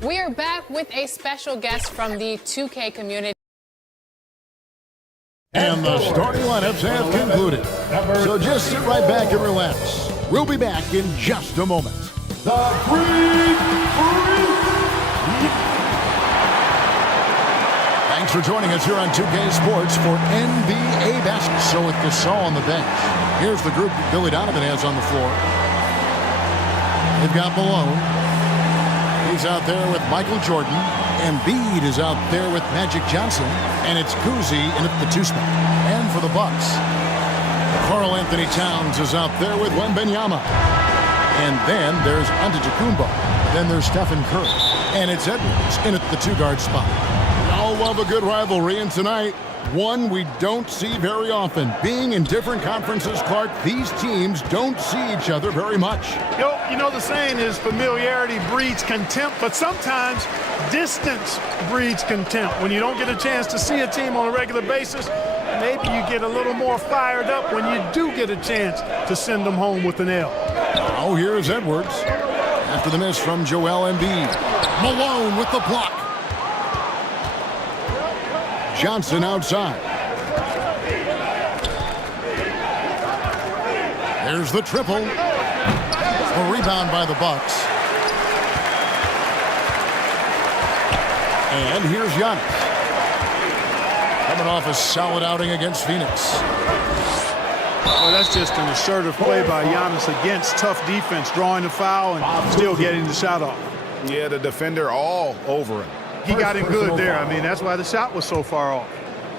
We are back with a special guest from the 2K community. And the starting lineups have concluded. So just sit right back and relax. We'll be back in just a moment. Thanks for joining us here on 2K Sports for NBA basketball. So with Gasol on the bench, here's the group that Billy Donovan has on the floor. They've got Malone. He's out there with Michael Jordan. Embiid is out there with Magic Johnson. And it's Kuzi in at the 2 spot. And for the Bucks, Karl Anthony Towns is out there with Wembanyama. And then there's Antetokounmpo. Then there's Stephen Curry. And it's Edwards in at the 2-guard spot. We all love a good rivalry, and tonight, one we don't see very often. Being in different conferences, Clark, these teams don't see each other very much. You know the saying is familiarity breeds contempt, but sometimes distance breeds contempt. When you don't get a chance to see a team on a regular basis, maybe you get a little more fired up when you do get a chance to send them home with an L. Oh, here's Edwards. After the miss from Joel Embiid. Malone with the block. Johnson outside. There's the triple. A rebound by the Bucks. And here's Giannis. Coming off a solid outing against Phoenix. Well, that's just an assertive play by Giannis against tough defense, drawing the foul and still getting the shot off. Yeah, the defender all over him. He got in good there. I mean, that's why the shot was so far off.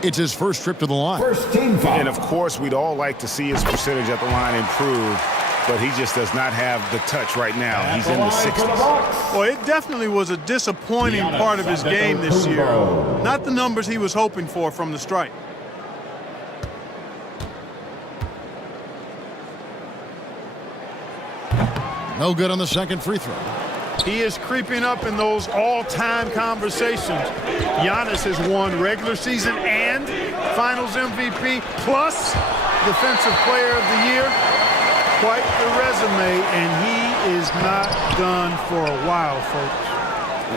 It's his first trip to the line. First team foul. And, of course, we'd all like to see his percentage at the line improve, but he just does not have the touch right now. He's in the 60s. Well, it definitely was a disappointing part of his game this year. Not the numbers he was hoping for from the stripe. No good on the second free throw. He is creeping up in those all-time conversations. Giannis has won regular season and Finals MVP plus Defensive Player of the Year. Quite the resume, and he is not done for a while, folks.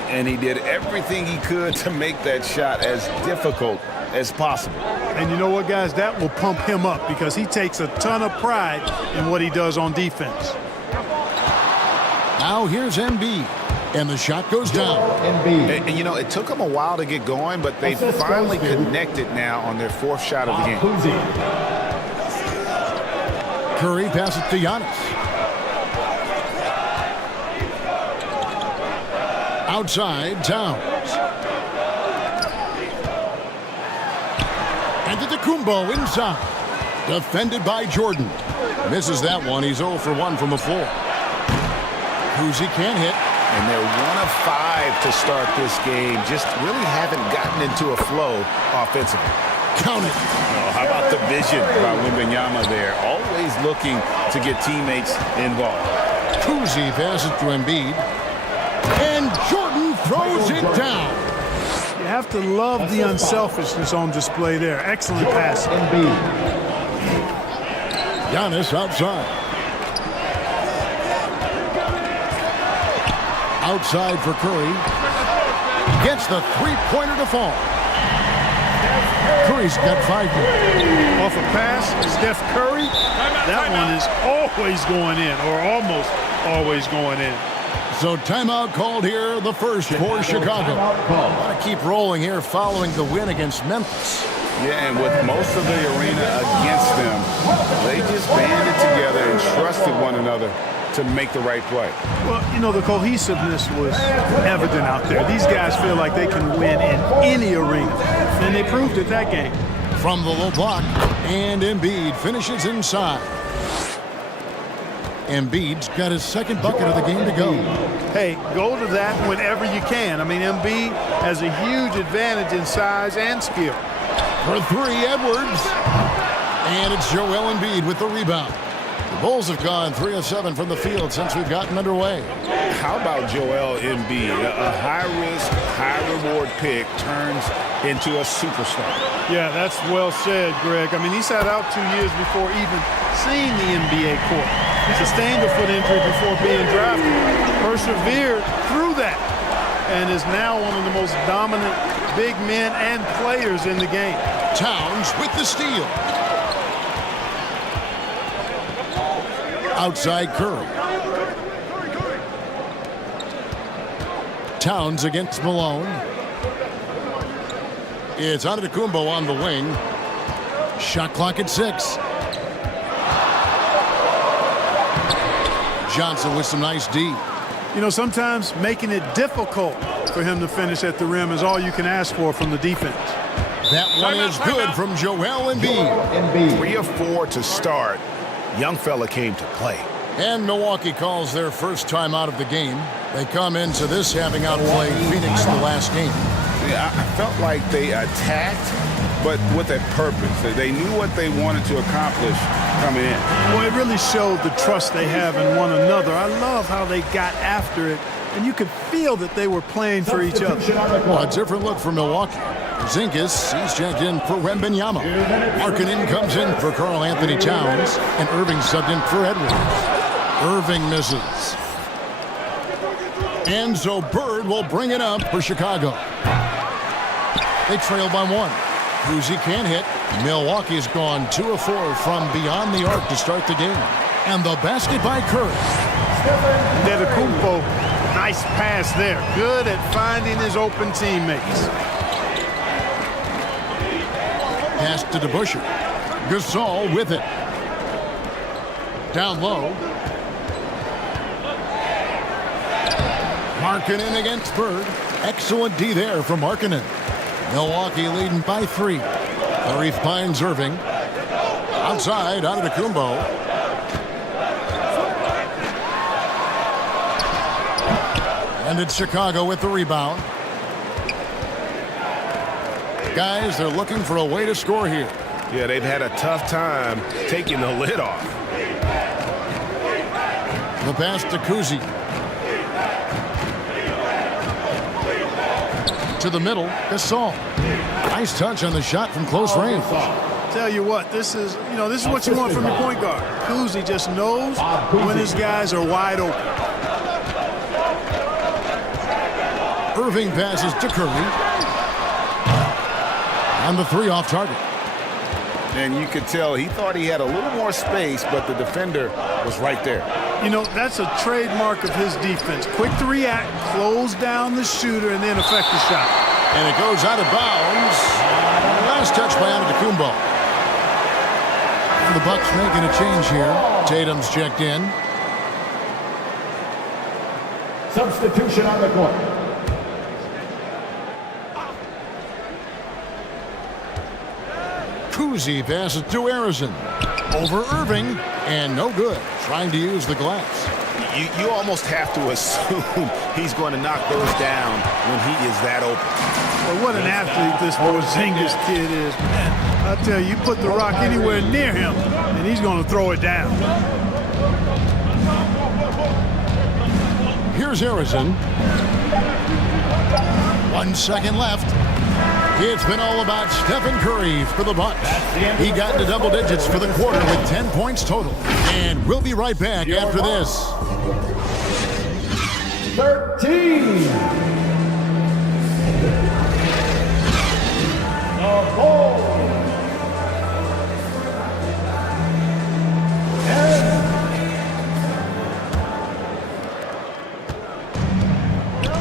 And he did everything he could to make that shot as difficult as possible. And you know what, guys? That will pump him up because he takes a ton of pride in what he does on defense. Now here's Embiid, and the shot goes down. And you know, it took them a while to get going, but they finally connected now on their 4th shot of the game. Curry passes to Giannis. Outside, Towns. Antetokounmpo inside. Defended by Jordan. Misses that one. He's 0 for 1 from the floor. Kuzi can't hit. And they're 1 of 5 to start this game. Just really haven't gotten into a flow offensively. Count it. Oh, how about the vision by Wembanyama there? Always looking to get teammates involved. Kuzi passes to Embiid. And Jordan throws it down. You have to love the unselfishness on display there. Excellent pass. Giannis outside. Outside for Curry. Gets the three-pointer to fall. Curry's got 5 more. Off a pass, Steph Curry. That one is always going in, or almost always going in. So timeout called here, the first for Chicago. Want to keep rolling here following the win against Memphis. Yeah, and with most of the arena against them, they just banded together and trusted one another to make the right play. Well, you know, the cohesiveness was evident out there. These guys feel like they can win in any arena, and they proved it that game. From the low block, and Embiid finishes inside. Embiid's got his 2nd bucket of the game to go. Hey, go to that whenever you can. I mean, Embiid has a huge advantage in size and skill. For 3, Edwards. And it's Joel Embiid with the rebound. The Bulls have gone 3 of 7 from the field since we've gotten underway. How about Joel Embiid? A high-risk, high-reward pick turns into a superstar. Yeah, that's well said, Greg. I mean, he sat out 2 years before even seeing the NBA court. He sustained a foot injury before being drafted, persevered through that, and is now one of the most dominant big men and players in the game. Towns with the steal. Outside Curry. Towns against Malone. It's Antetokounmpo on the wing. Shot clock at 6. Johnson with some nice D. You know, sometimes making it difficult for him to finish at the rim is all you can ask for from the defense. That one is good from Joel Embiid. 3 of 4 to start. Young fella came to play. And Milwaukee calls their first time out of the game. They come into this having outplayed Phoenix in the last game. Yeah, I felt like they attacked, but with a purpose. They knew what they wanted to accomplish coming in. Well, it really showed the trust they have in one another. I love how they got after it, and you could feel that they were playing for each other. Well, a different look for Milwaukee. Zinkas, he's checked in for Wembanyama. Markkanen comes in for Karl Anthony Towns, and Irving subbed in for Edwards. Irving misses. And so Bird will bring it up for Chicago. They trail by 1. Cousy can't hit. Milwaukee's gone 2 of 4 from beyond the arc to start the game. And the basket by Curry. Antetokounmpo, nice pass there. Good at finding his open teammates. Pass to DeBusschere. Gasol with it. Down low. Markkanen against Bird. Excellent D there from Markkanen. Milwaukee leading by 3. Curry finds Irving. Outside, Antetokounmpo. And it's Chicago with the rebound. Guys, they're looking for a way to score here. Yeah, they've had a tough time taking the lid off. The pass to Cousy. To the middle, Gasol. Nice touch on the shot from close range. Tell you what, this is what you want from your point guard. Cousy just knows when his guys are wide open. Irving passes to Curry. On the 3 off target. And you could tell he thought he had a little more space, but the defender was right there. You know, that's a trademark of his defense. Quick to react, close down the shooter, and then affect the shot. And it goes out of bounds. Last touch by Antetokounmpo. And the Bucks making a change here. Tatum's checked in. Substitution on the court. Cousy passes to Harrison. Over Irving, and no good. Trying to use the glass. You almost have to assume he's going to knock those down when he is that open. Well, what an athlete this Porzingis kid is, man. I tell you, put the rock anywhere near him, and he's going to throw it down. Here's Harrison. 1 second left. It's been all about Stephen Curry for the Bucks. He got into double digits for the quarter with 10 points total. And we'll be right back after this. 13. The Bulls.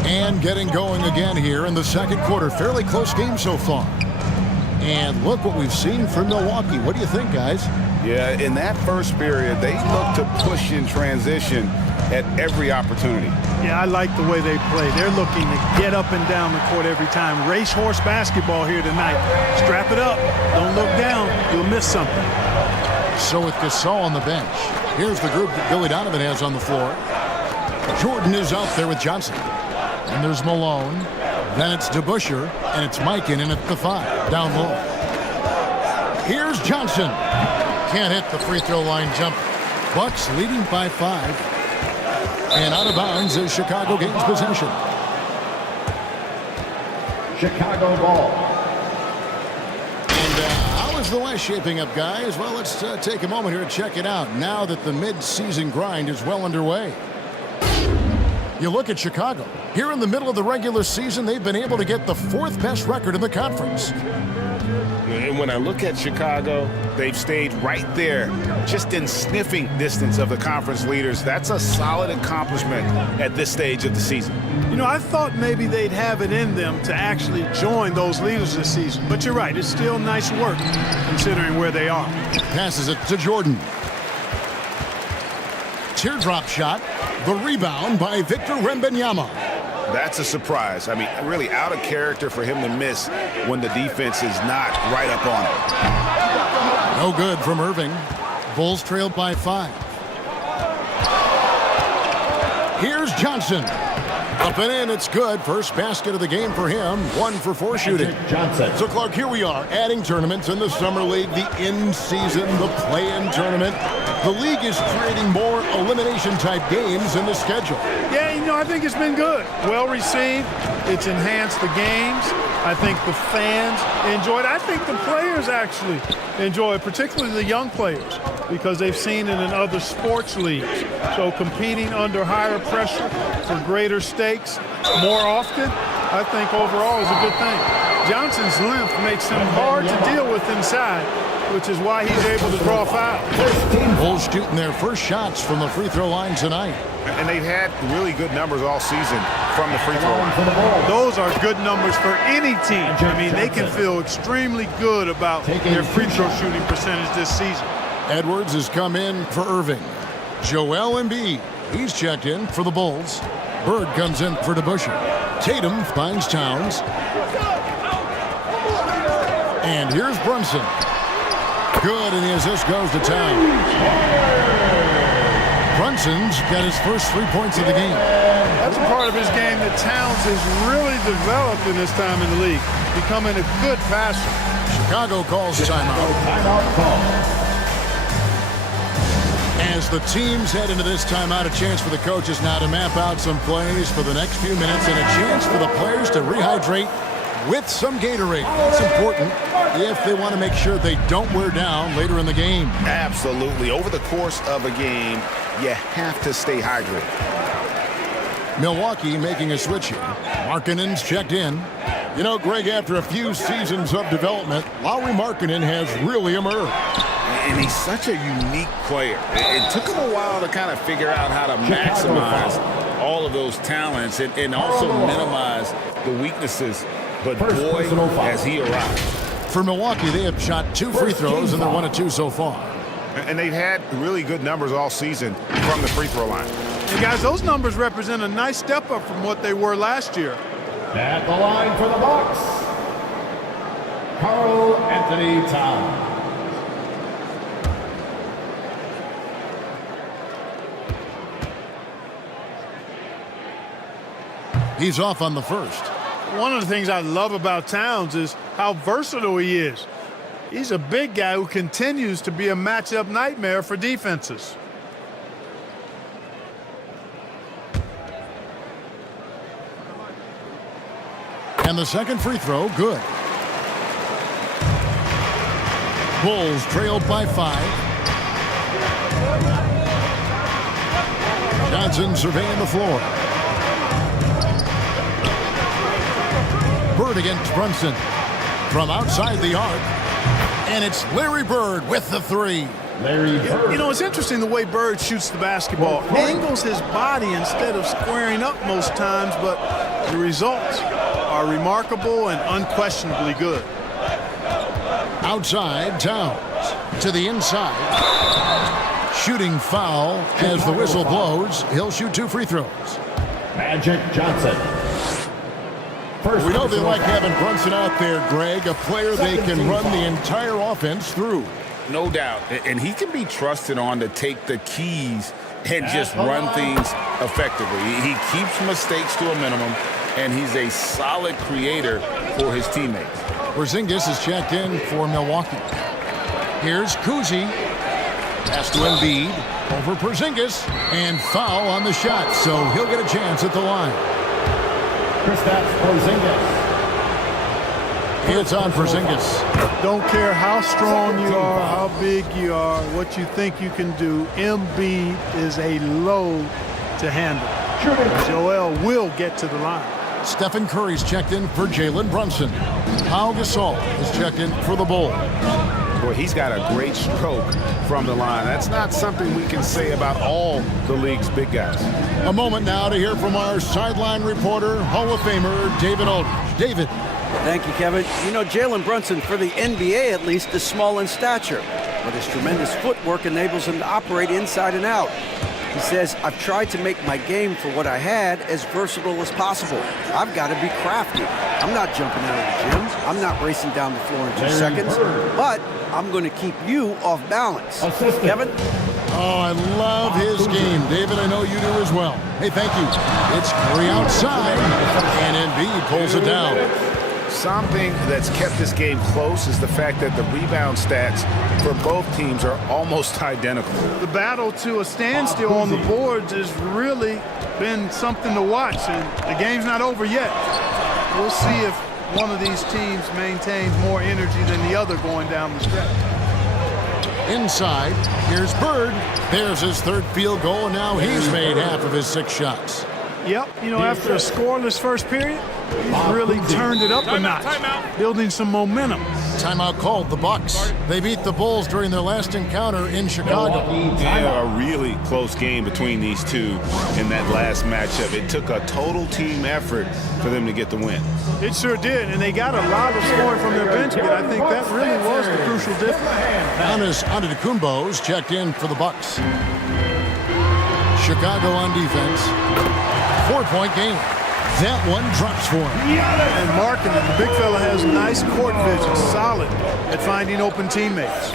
And getting going again here in the second quarter. Fairly close game so far. And look what we've seen from Milwaukee. What do you think, guys? Yeah, in that first period, they looked to push in transition at every opportunity. Yeah, I like the way they play. They're looking to get up and down the court every time. Racehorse basketball here tonight. Strap it up. Don't look down. You'll miss something. So with Gasol on the bench, here's the group that Billy Donovan has on the floor. Jordan is out there with Johnson. And there's Malone. Then it's DeBusschere, and it's Markkanen at the 5, down low. Here's Johnson. Can't hit the free throw line jumper. Bucks leading by 5. And out of bounds as Chicago gains possession. Chicago ball. And how is the West shaping up, guys? Well, let's take a moment here to check it out now that the mid-season grind is well underway. You look at Chicago. Here in the middle of the regular season, they've been able to get the 4th best record in the conference. And when I look at Chicago, they've stayed right there, just in sniffing distance of the conference leaders. That's a solid accomplishment at this stage of the season. You know, I thought maybe they'd have it in them to actually join those leaders this season. But you're right, it's still nice work considering where they are. Passes it to Jordan. Teardrop shot. The rebound by Victor Wembanyama. That's a surprise. I mean, really out of character for him to miss when the defense is not right up on him. No good from Irving. Bulls trailed by 5. Here's Johnson. Up and in, it's good. First basket of the game for him. 1 for 4 shooting. Johnson. So, Clark, here we are, adding tournaments in the Summer League, the in-season, the play-in tournament. The league is creating more elimination-type games in the schedule. Yeah, you know, I think it's been good. Well received. It's enhanced the games. I think the fans enjoy it. I think the players actually enjoy it, particularly the young players, because they've seen it in other sports leagues. So competing under higher pressure for greater stakes more often, I think overall is a good thing. Johnson's length makes him hard to deal with inside, which is why he's able to draw fouls. Bulls shooting their first shots from the free throw line tonight. And they've had really good numbers all season from the free throw line. Those are good numbers for any team. I mean, they can feel extremely good about their free throw shooting percentage this season. Edwards has come in for Irving. Joel Embiid, he's checked in for the Bulls. Bird comes in for DeBusschere. Tatum finds Towns. And here's Brunson. Good, and the assist goes to Towns. Brunson's got his first 3 points of the game. That's a part of his game that Towns has really developed in his time in the league, becoming a good passer. Chicago calls timeout. Timeout call. As the teams head into this timeout, a chance for the coaches now to map out some plays for the next few minutes and a chance for the players to rehydrate with some Gatorade. That's important if they want to make sure they don't wear down later in the game. Absolutely. Over the course of a game, you have to stay hydrated. Milwaukee making a switch here. Markkanen's checked in. You know, Greg, after a few seasons of development, Lauri Markkanen has really emerged. And he's such a unique player. It took him a while to kind of figure out how to maximize all of those talents and also minimize the weaknesses. But boy, has he arrived. For Milwaukee, they have shot 2 free throws, and they're 1 of 2 so far. And they've had really good numbers all season from the free throw line. And guys, those numbers represent a nice step up from what they were last year. At the line for the Bucks, Karl Anthony Towns. He's off on the first. One of the things I love about Towns is how versatile he is. He's a big guy who continues to be a matchup nightmare for defenses. And the second free throw, good. Bulls trailed by 5. Johnson surveying the floor. Bird against Brunson from outside the arc. And it's Larry Bird with the 3. Larry Bird. You know, it's interesting the way Bird shoots the basketball. Angles his body instead of squaring up most times, but the results are remarkable and unquestionably good. Outside, Towns to the inside. Shooting foul as the whistle blows. He'll shoot 2 free throws. Magic Johnson. First We know they like having Brunson out there, Greg, a player they can run the entire offense through. No doubt. And he can be trusted on to take the keys and just run things effectively. He keeps mistakes to a minimum, and he's a solid creator for his teammates. Porzingis is checked in for Milwaukee. Here's Kuzi. Pass to Embiid. Over Porzingis, and foul on the shot, so he'll get a chance at the line. Kristaps Porzingis. It's on Porzingis. Don't care how strong you are, how big you are, what you think you can do. Embiid is a load to handle. Joel will get to the line. Stephen Curry's checked in for Jalen Brunson. Pau Gasol is checked in for the Bulls. Boy, he's got a great stroke from the line. That's not something we can say about all the league's big guys. A moment now to hear from our sideline reporter, Hall of Famer David Aldridge. David. Thank you, Kevin. You know, Jalen Brunson, for the NBA at least, is small in stature, but his tremendous footwork enables him to operate inside and out. He says, I've tried to make my game for what I had as versatile as possible. I've got to be crafty. I'm not jumping out of the gym. I'm not racing down the floor in 2 seconds, but I'm going to keep you off balance. Kevin? Oh, I love his game. David, I know you do as well. Hey, thank you. It's Curry outside, and Embiid pulls it down. Something that's kept this game close is the fact that the rebound stats for both teams are almost identical. The battle to a standstill on the boards has really been something to watch, and the game's not over yet. We'll see if one of these teams maintains more energy than the other going down the stretch. Inside, here's Bird. There's his third field goal, and now he's made half of his 6 shots. Yep, you know, after a scoreless first period, he's really turned it up a notch, building some momentum. Timeout called, the Bucks. They beat the Bulls during their last encounter in Chicago. Yeah, a really close game between these two in that last matchup. It took a total team effort for them to get the win. It sure did, and they got a lot of scoring from their bench, but I think that really was the crucial difference. Giannis Antetokounmpo's checked in for the Bucks. Chicago on defense. 4-point game. That one drops for him. And marking it, the big fella has nice court vision, solid at finding open teammates.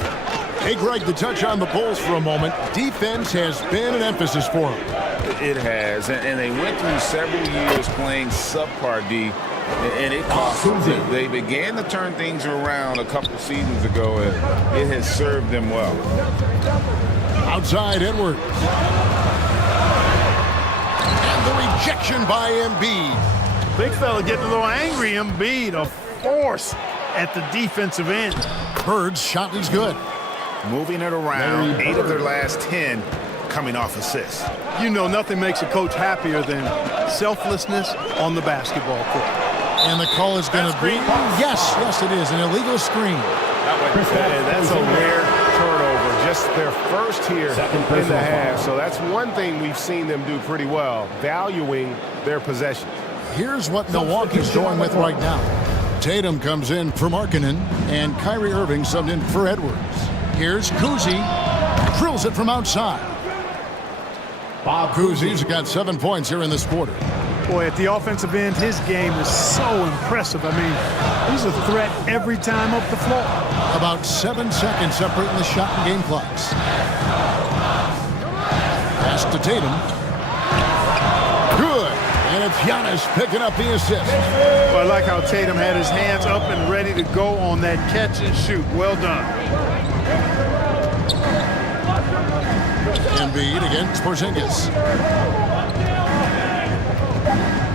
Hey, Greg, to touch on the Bulls for a moment, defense has been an emphasis for them. It has, and they went through several years playing subpar D, and it cost them. They began to turn things around a couple seasons ago, and it has served them well. Outside, Edwards. The rejection by Embiid. Big fella getting a little angry. Embiid, a force at the defensive end. Bird's shot is good. Moving it around, 8 of their last 10 coming off assists. You know, nothing makes a coach happier than selflessness on the basketball court. And the call is going to be, yes, it is, an illegal screen. And that's a rare turnover, just their first here in the half. So that's one thing we've seen them do pretty well, valuing their possessions. Here's what Milwaukee's going with right now. Tatum comes in for Markkanen, and Kyrie Irving subbed in for Edwards. Here's Kuzi, drills it from outside. Kuzi's got 7 points here in this quarter. Boy, at the offensive end, his game is so impressive. I mean, he's a threat every time up the floor. About 7 seconds separating the shot and game clocks. Pass to Tatum. Good. And it's Giannis picking up the assist. Well, I like how Tatum had his hands up and ready to go on that catch and shoot. Well done. Embiid against Porzingis.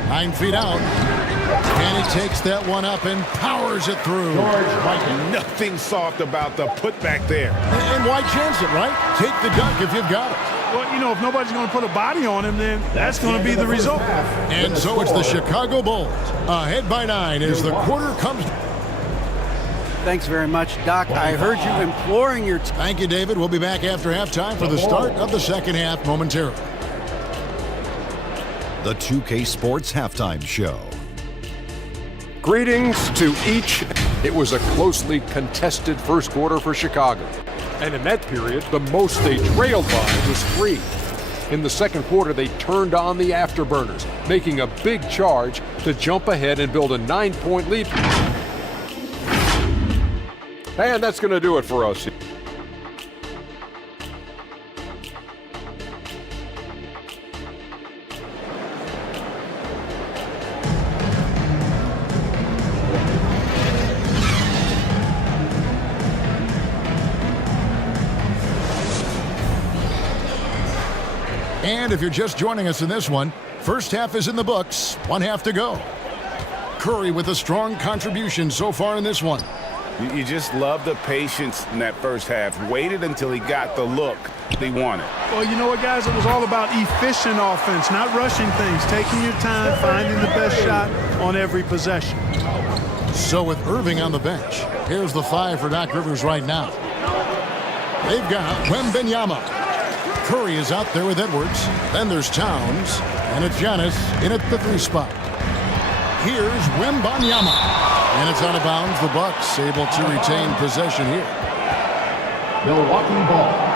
9 feet out. And he takes that one up and powers it through. Nothing soft about the putback there. And why chance it, right? Take the dunk if you've got it. Well, you know, if nobody's going to put a body on him, then that's going to be the result. And so it's the Chicago Bulls ahead by 9 as the quarter comes. Thanks very much, Doc. I heard you imploring your team. Thank you, David. We'll be back after halftime for the start of the second half momentarily. The 2K Sports Halftime Show. Greetings to each. It was a closely contested first quarter for Chicago. And in that period, the most they trailed by was 3. In the second quarter, they turned on the afterburners, making a big charge to jump ahead and build a 9-point lead. And that's going to do it for us. And if you're just joining us in this one, first half is in the books, 1 half to go. Curry with a strong contribution so far in this one. You just love the patience in that first half. Waited until he got the look he wanted. Well, you know what, guys? It was all about efficient offense, not rushing things, taking your time, finding the best shot on every possession. So with Irving on the bench, here's the 5 for Doc Rivers right now. They've got Wembanyama. Curry is out there with Edwards. Then there's Towns. And it's Giannis in at the 3 spot. Here's Wembanyama. And it's out of bounds. The Bucks able to retain possession here. Milwaukee ball.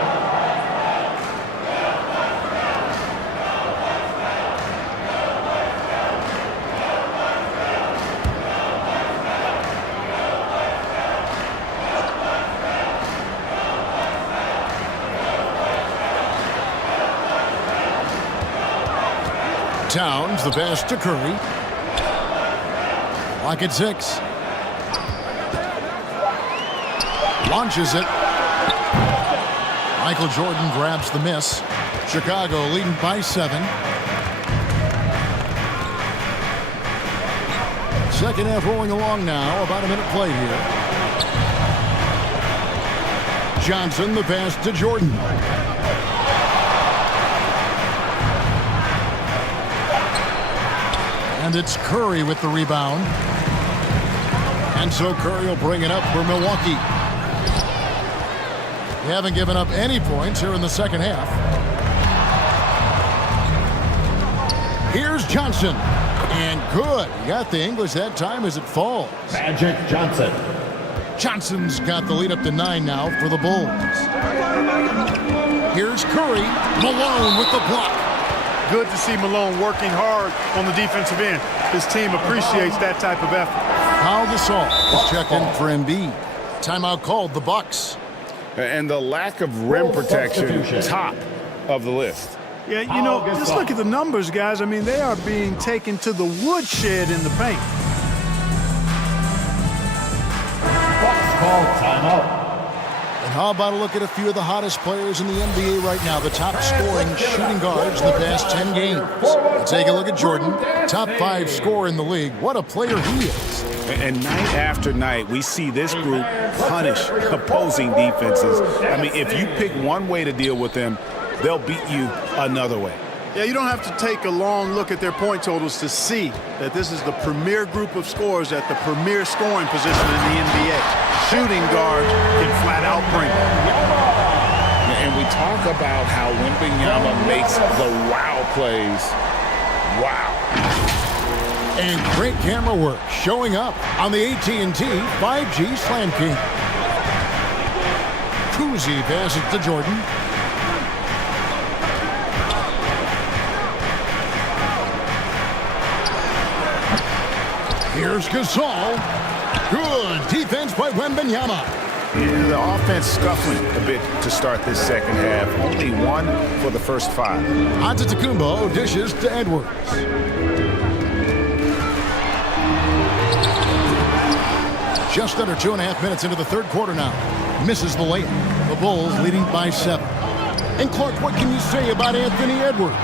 Towns, the pass to Curry. Lock at 6. Launches it. Michael Jordan grabs the miss. Chicago leading by 7. Second half rolling along now. About a minute play here. Johnson, the pass to Jordan. And it's Curry with the rebound. And so Curry will bring it up for Milwaukee. They haven't given up any points here in the second half. Here's Johnson. And good. He got the English that time as it falls. Magic Johnson. Johnson's got the lead up to 9 now for the Bulls. Here's Curry. Malone with the block. Good to see Malone working hard on the defensive end. His team appreciates that type of effort. Pau Gasol is checked in for Embiid. Timeout called the Bucks. And the lack of rim protection, top of the list. Yeah, you know, just look at the numbers, guys. I mean, they are being taken to the woodshed in the paint. Bucks call timeout. And how about a look at a few of the hottest players in the NBA right now, the top scoring shooting guards in the past 10 games. Let's take a look at Jordan, top 5 scorer in the league. What a player he is. And night after night, we see this group punish opposing defenses. I mean, if you pick one way to deal with them, they'll beat you another way. Yeah, you don't have to take a long look at their point totals to see that this is the premier group of scorers at the premier scoring position in the NBA. Shooting guards can flat out bring it. And we talk about how Wembanyama makes the wow plays. Wow. And great camera work showing up on the AT&T 5G Slam King. Kuzi passes to Jordan. Here's Gasol. Good defense by Wembanyama. Yeah, the offense scuffling a bit to start this second half. Only 1 for the first 5. Antetokounmpo dishes to Edwards. Just under 2.5 minutes into the third quarter now. Misses the layup. The Bulls leading by 7. And Clark, what can you say about Anthony Edwards?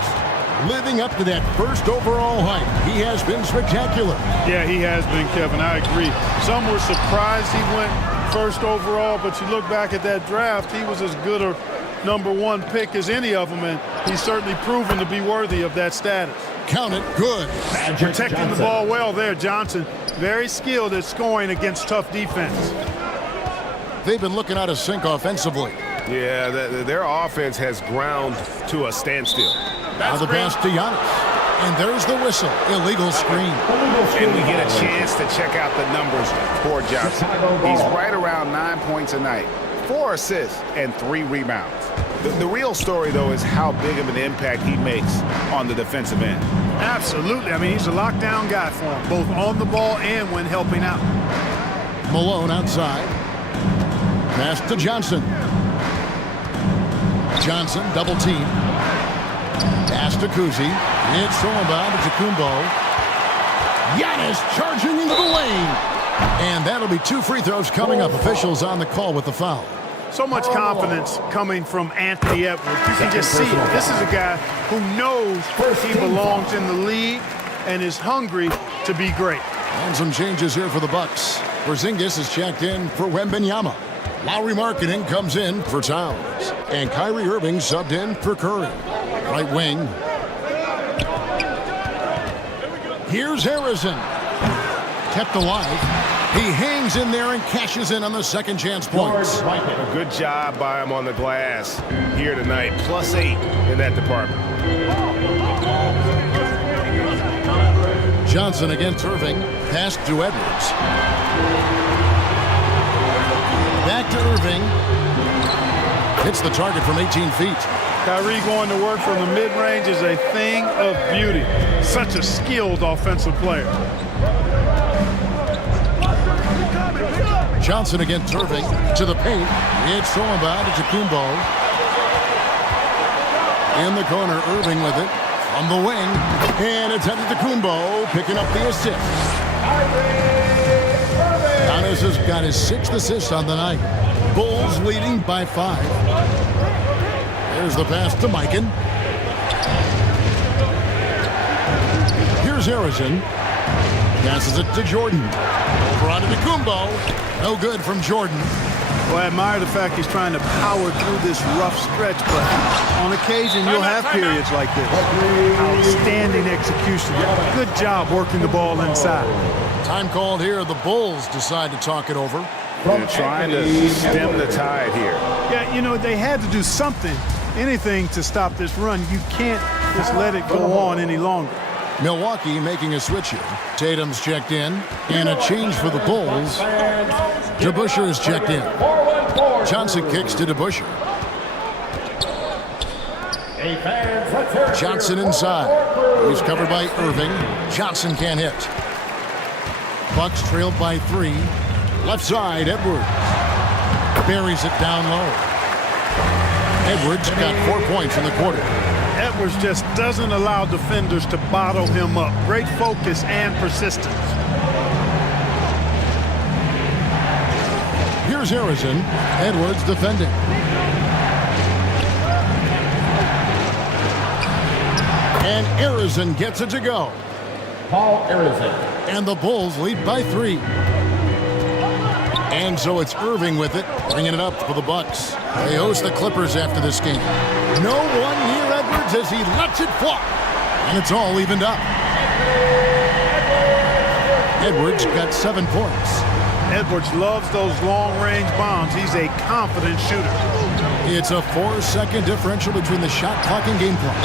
Living up to that first overall hype. He has been spectacular. Yeah, he has been, Kevin. I agree. Some were surprised he went first overall, but you look back at that draft, he was as good a #1 pick as any of them, and he's certainly proven to be worthy of that status. Count it. Good. Protecting the ball well there, Johnson. Very skilled at scoring against tough defense. They've been looking out of sync offensively. Yeah, their offense has ground to a standstill. Now the pass to Giannis. And there's the whistle. Illegal screen. And we get a chance to check out the numbers for Johnson. He's right around 9 points a night, 4 assists, and 3 rebounds. The real story, though, is how big of an impact he makes on the defensive end. Absolutely. I mean, he's a lockdown guy for him, both on the ball and when helping out. Malone outside. Pass to Johnson. Johnson double team. Pass to Kuzi. It's thrown by to Kumbo. Giannis charging into the lane. And that'll be 2 free throws coming up. Officials on the call with the foul. So much confidence coming from Anthony Edwards. You can just see it. This is a guy who knows he belongs in the league and is hungry to be great. And some changes here for the Bucks. Porzingis is checked in for Wembanyama. Lowry Markkanen comes in for Towns. And Kyrie Irving subbed in for Curry. Right wing. Here's Harrison. Kept alive. He hangs in there and cashes in on the second chance points. A good job by him on the glass here tonight. +8 in that department. Johnson against Irving. Pass to Edwards. Back to Irving. Hits the target from 18 feet. Kyrie going to work from the mid-range is a thing of beauty. Such a skilled offensive player. Johnson against Irving to the paint. It's thrown by to Kumbo. In the corner, Irving with it from the wing. And it's headed to Kumbo, picking up the assist. Giannis has got his 6th assist on the night. Bulls leading by 5. There's the pass to Mikan. Here's Harrison. Passes it to Jordan. Brought it to Kumbo. No good from Jordan. Well, I admire the fact he's trying to power through this rough stretch, but on occasion you'll have periods like this. Outstanding execution. Good job working the ball inside. Time called here. The Bulls decide to talk it over. They're trying to stem the tide here. Yeah, you know, they had to do something, anything to stop this run. You can't just let it go on any longer. Milwaukee making a switch here. Tatum's checked in. And a change for the Bulls. DeBusschere is checked in. Johnson kicks to DeBusschere. Johnson inside. He's covered by Irving. Johnson can't hit. Bucks trailed by 3. Left side, Edwards. Buries it down low. Edwards got 4 points in the quarter. Edwards just doesn't allow defenders to bottle him up. Great focus and persistence. Here's Harrison. Edwards defending. And Harrison gets it to go. Paul Harrison. And the Bulls lead by 3. And so it's Irving with it, bringing it up for the Bucks. They host the Clippers after this game. No one near Edwards as he lets it fly. And it's all evened up. Edwards got 7 points. Edwards loves those long-range bombs. He's a confident shooter. It's a 4-second differential between the shot clock and game clock.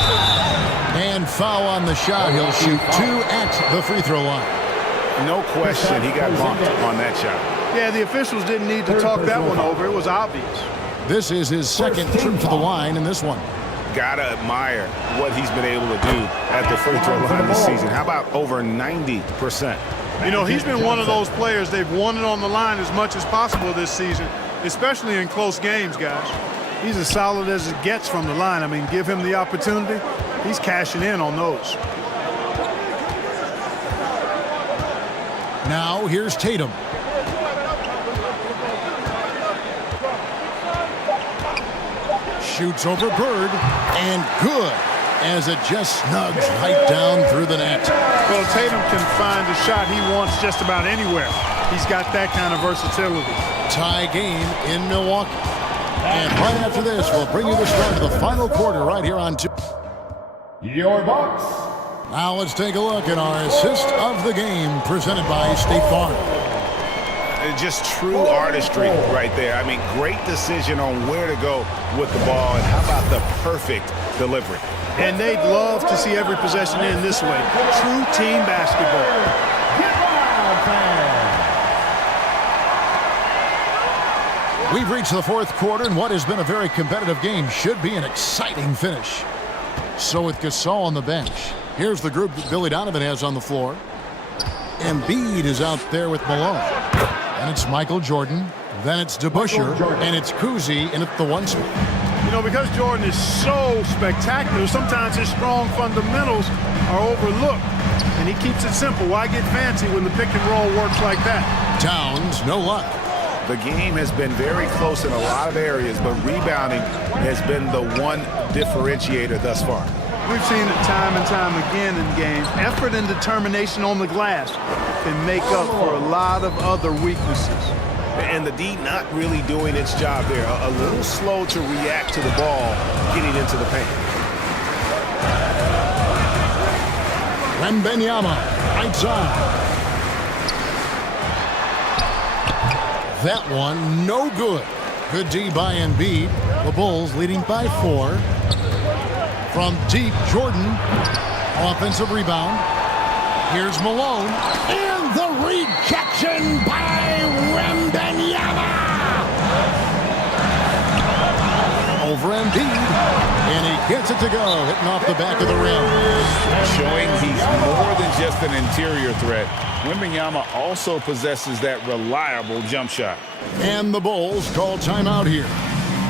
And foul on the shot. He'll shoot 2 at the free throw line. No question he got bumped on that shot. Yeah, the officials didn't need to talk that one over. It was obvious. This is his second trip to the line in this one. Gotta admire what he's been able to do at the free throw line this season. How about over 90%? You know, he's been one of those players. They've won it on the line as much as possible this season, especially in close games, guys. He's as solid as it gets from the line. I mean, give him the opportunity. He's cashing in on those. Now here's Tatum. Shoots over Bird, and good, as it just snugs right down through the net. Well, Tatum can find the shot he wants just about anywhere. He's got that kind of versatility. Tie game in Milwaukee. And right after this, we'll bring you the start of the final quarter right here on 2. Your Bucks. Now let's take a look at our assist of the game presented by State Farm. Just true artistry right there. I mean, great decision on where to go with the ball, and how about the perfect delivery. And they'd love to see every possession in this way. True team basketball. We've reached the 4th quarter, and what has been a very competitive game should be an exciting finish. So with Gasol on the bench, here's the group that Billy Donovan has on the floor. Embiid is out there with Malone. And it's Michael Jordan. Then it's DeBusschere. And it's Kuzi in at the 1 spot. You know, because Jordan is so spectacular, sometimes his strong fundamentals are overlooked. And he keeps it simple. Why get fancy when the pick and roll works like that? Towns, no luck. The game has been very close in a lot of areas, but rebounding has been the one differentiator thus far. We've seen it time and time again in games. Effort and determination on the glass can make up for a lot of other weaknesses. And the D not really doing its job there. A little slow to react to the ball getting into the paint. Wembanyama, right side. That one, no good. Good D by Embiid. The Bulls leading by 4. From deep, Jordan. Offensive rebound. Here's Malone. And the rejection by Wembanyama. Over Embiid. And he gets it to go, hitting off the back of the rim. Showing he's more than just an interior threat. Wembanyama also possesses that reliable jump shot. And the Bulls call timeout here.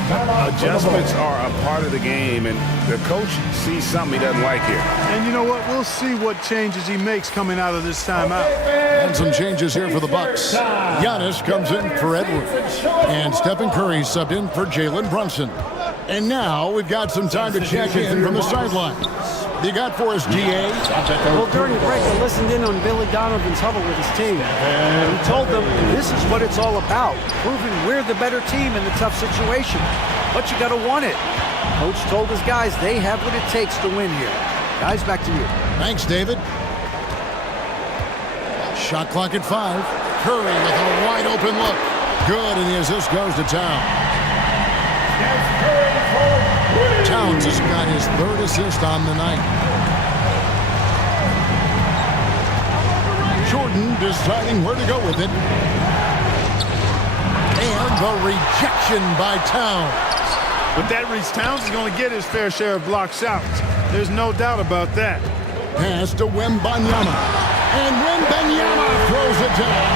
Adjustments are a part of the game, and the coach sees something he doesn't like here. And you know what? We'll see what changes he makes coming out of this timeout. And some changes here for the Bucks. Giannis comes in for Edwards. And Stephen Curry subbed in for Jalen Brunson. And now we've got some time to check in from the sideline. You got for us, GA? Well, during the break, I listened in on Billy Donovan's huddle with his team. And he told them this is what it's all about, proving we're the better team in the tough situation. But you got to want it. Coach told his guys they have what it takes to win here. Guys, back to you. Thanks, David. Shot clock at 5. Curry with a wide open look. Good, and the assist goes to Towns. Towns has got his 3rd assist on the night. Jordan deciding where to go with it. And the rejection by Towns. With that reach, Towns is going to get his fair share of block shots. There's no doubt about that. Pass to Wembanyama. And Wembanyama throws it down.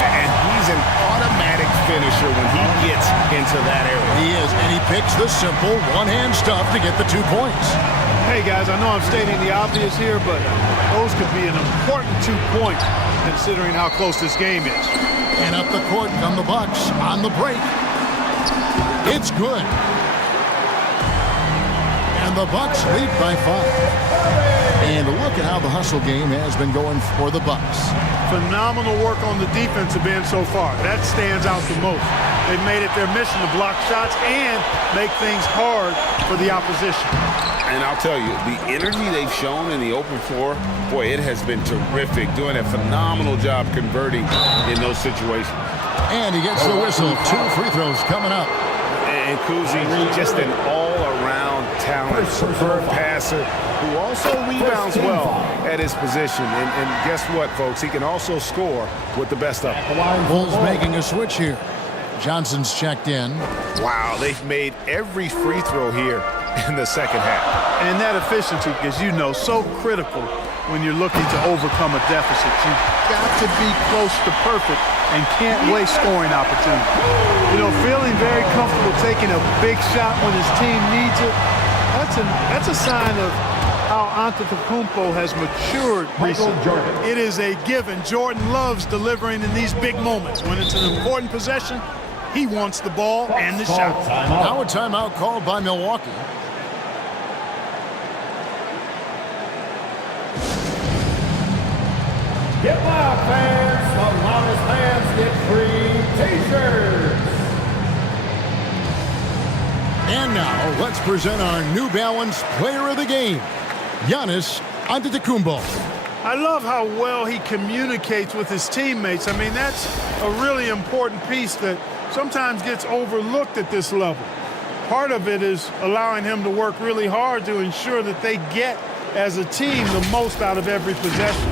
And he's an automatic finisher when he gets into that area. He is, and he picks the simple one-hand stuff to get the 2 points. Hey, guys, I know I'm stating the obvious here, but those could be an important 2 points considering how close this game is. And up the court come the Bucks on the break. It's good. And the Bucks lead by 5. And look at how the hustle game has been going for the Bucks. Phenomenal work on the defensive end so far. That stands out the most. They've made it their mission to block shots and make things hard for the opposition. And I'll tell you, the energy they've shown in the open floor, boy, it has been terrific. Doing a phenomenal job converting in those situations. And he gets the whistle. 2 free throws coming up. And Kuzi, just an all-around talent, superb passer, who also rebounds well at his position. And guess what, folks? He can also score with the best of them. Bulls making a switch here. Johnson's checked in. Wow, they've made every free throw here in the second half. And that efficiency, as you know, so critical when you're looking to overcome a deficit. You've got to be close to perfect and can't waste scoring opportunity. You know, feeling very comfortable taking a big shot when his team needs it, that's a sign of how Antetokounmpo has matured recently. It is a given. Jordan loves delivering in these big moments. When it's an important possession, he wants the ball and the shot. Now a timeout called by Milwaukee. Get loud, fans. The loudest fans get free T-shirts. And now let's present our New Balance Player of the Game, Giannis Antetokounmpo. I love how well he communicates with his teammates. I mean, that's a really important piece that sometimes gets overlooked at this level. Part of it is allowing him to work really hard to ensure that they get, as a team, the most out of every possession.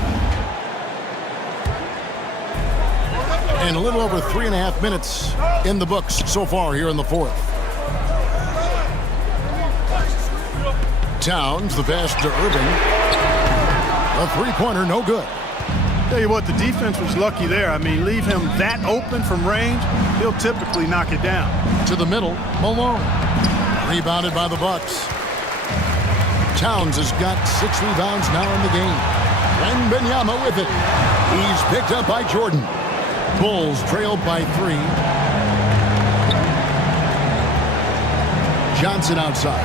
And a little over 3.5 minutes in the books so far here in the 4th. Towns, the pass to Irving. A three-pointer, no good. Tell you what, the defense was lucky there. I mean, leave him that open from range, he'll typically knock it down. To the middle, Malone. Rebounded by the Bucks. Towns has got 6 rebounds now in the game. Wembanyama with it. He's picked up by Jordan. Bulls trailed by 3. Johnson outside.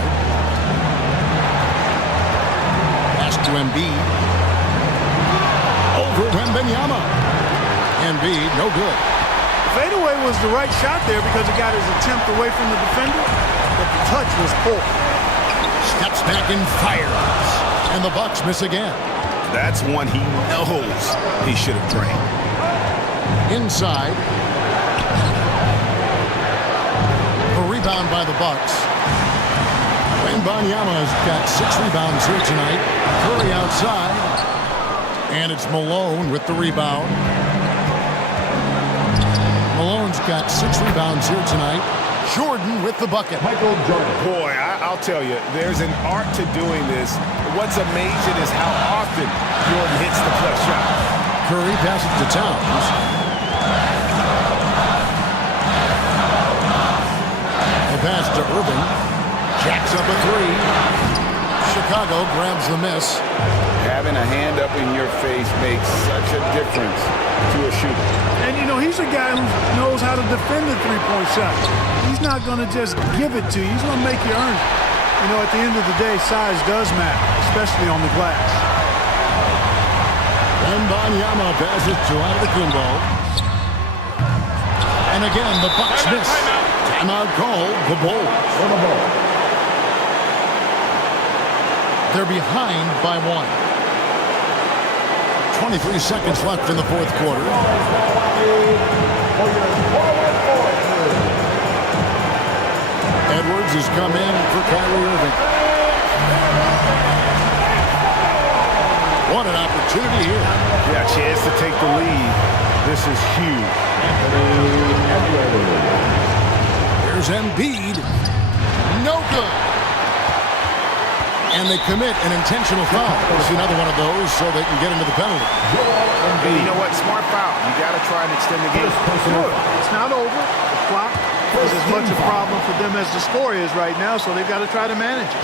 Pass to Embiid. Over Wembanyama. Embiid, no good. Fadeaway was the right shot there because he got his attempt away from the defender, but the touch was poor. Steps back and fires. And the Bucks miss again. That's one he knows he should have drained. Inside. A rebound by the Bucks. Wembanyama's got 6 rebounds here tonight. Curry outside. And it's Malone with the rebound. Malone's got 6 rebounds here tonight. Jordan with the bucket. Michael Jordan. Boy, I'll tell you, there's an art to doing this. What's amazing is how often Jordan hits the clutch shot. Curry passes to Towns. The pass to Irving. Jacks up a 3. Chicago grabs the miss. Having a hand up in your face makes such a difference to a shooter. And, you know, he's a guy who knows how to defend the three-point shot. He's not going to just give it to you. He's going to make you earn it. You know, at the end of the day, size does matter, especially on the glass. Wembanyama passes to Antetokounmpo. And again, the Bucks miss. Timeout called the Bulls. They're behind by 1. 23 seconds left in the fourth quarter. Edwards has come in for Kyrie Irving. What an opportunity here. Yeah, a chance to take the lead. This is huge. Here's Embiid. No good. And they commit an intentional foul. It's another one of those so they can get into the penalty. And you know what? Smart foul. You got to try and extend the game. It's not over. The clock is as much a problem for them as the score is right now, so they've got to try to manage it.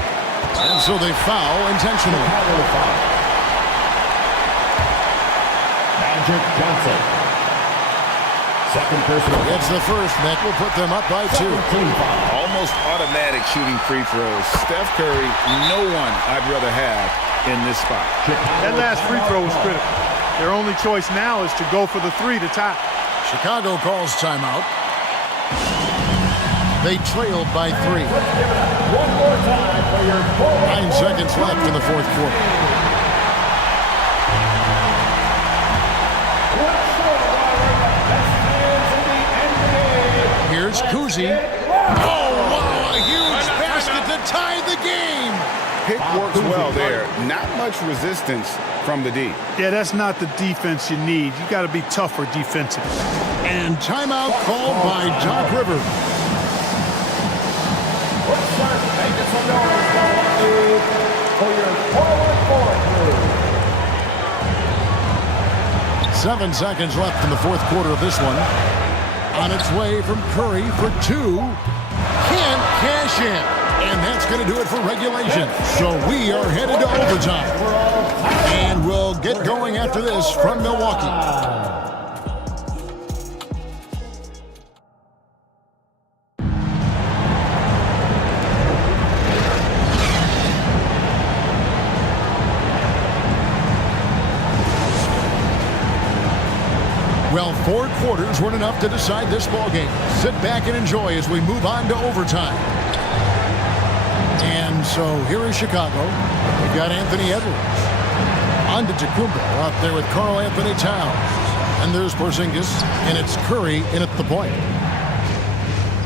And so they foul intentionally. Magic Johnson. Second personal. It's the first that will put them up by 2. Almost automatic shooting free throws. Steph Curry, no one I'd rather have in this spot. That last free throw was critical. Their only choice now is to go for the 3 to tie. Chicago calls timeout. They trailed by 3. One more time for your 9 seconds left in the fourth quarter. Here's Kuzi. Oh, wow, a huge basket to tie the game. Pick works well there. Not much resistance from the D. Yeah, that's not the defense you need. You got to be tougher defensively. And timeout called by Doc Rivers. 7 seconds left in the fourth quarter of this one. On its way from Curry for 2. Can't cash in. And that's going to do it for regulation. So we are headed to overtime. And we'll get going after this from Milwaukee. Well, 4 quarters weren't enough to decide this ballgame. Sit back and enjoy as we move on to overtime. And so here is Chicago. We've got Anthony Edwards. Antetokounmpo out there with Karl Anthony Towns. And there's Porzingis, and it's Curry in at the point.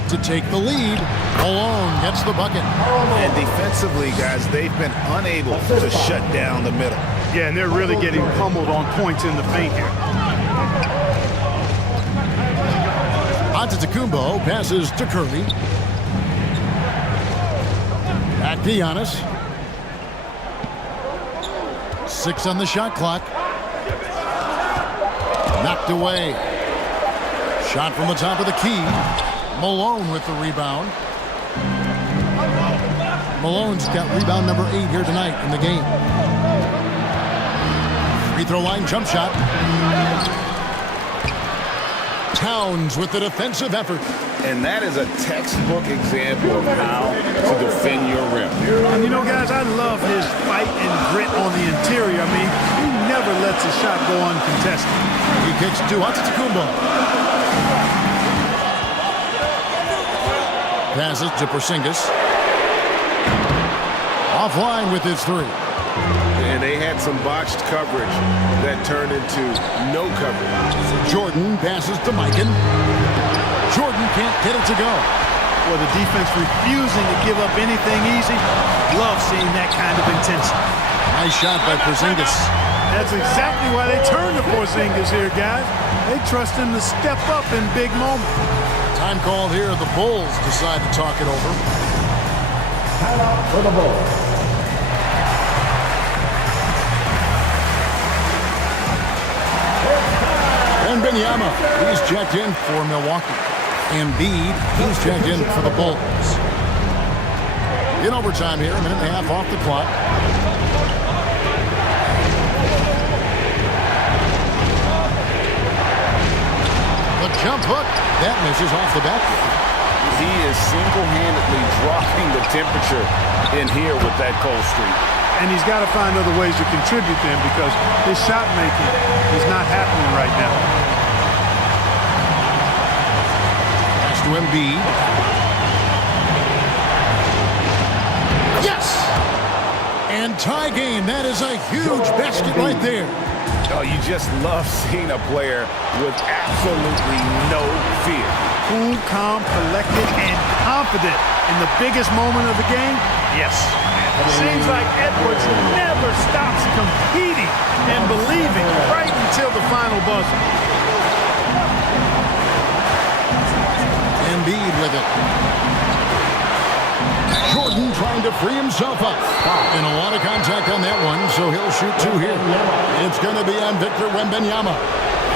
To take the lead, Malone gets the bucket. And defensively, guys, they've been unable to shut down the middle. Yeah, and they're really getting pummeled on points in the paint here. Antetokounmpo passes to Curry. Back to Giannis. 6 on the shot clock. Knocked away. Shot from the top of the key. Malone with the rebound. Malone's got rebound number 8 here tonight in the game. Free throw line jump shot. Towns with the defensive effort. And that is a textbook example of how to defend your rim. And you know, guys, I love his fight and grit on the interior. I mean, he never lets a shot go uncontested. He kicks to Antetokounmpo. Passes to Porzingis. Offline with his three. And they had some botched coverage that turned into no coverage. Jordan passes to Mikan. Jordan can't get it to go. Well, the defense refusing to give up anything easy. Love seeing that kind of intensity. Nice shot by Porzingis. That's exactly why they turn to Porzingis here, guys. They trust him to step up in big moments. Time called here. The Bulls decide to talk it over. Timeout for the Bulls. And Wembanyama, he's checked in for Milwaukee. Embiid, he's checked in for the Bulls. In overtime here, a minute and a half off the clock. The jump hook, that misses off the backboard. He is single-handedly dropping the temperature in here with that cold streak. And he's got to find other ways to contribute to him because his shot making is not happening right now. Pass to Embiid. Yes! And tie game. That is a huge basket right there. Oh, you just love seeing a player with absolutely no fear. Cool, calm, collected, and confident in the biggest moment of the game? Yes. Seems like Edwards never stops competing and believing right until the final buzzer. Embiid with it. Jordan trying to free himself up. And a lot of contact on that one, so he'll shoot two here. It's going to be on Victor Wembanyama.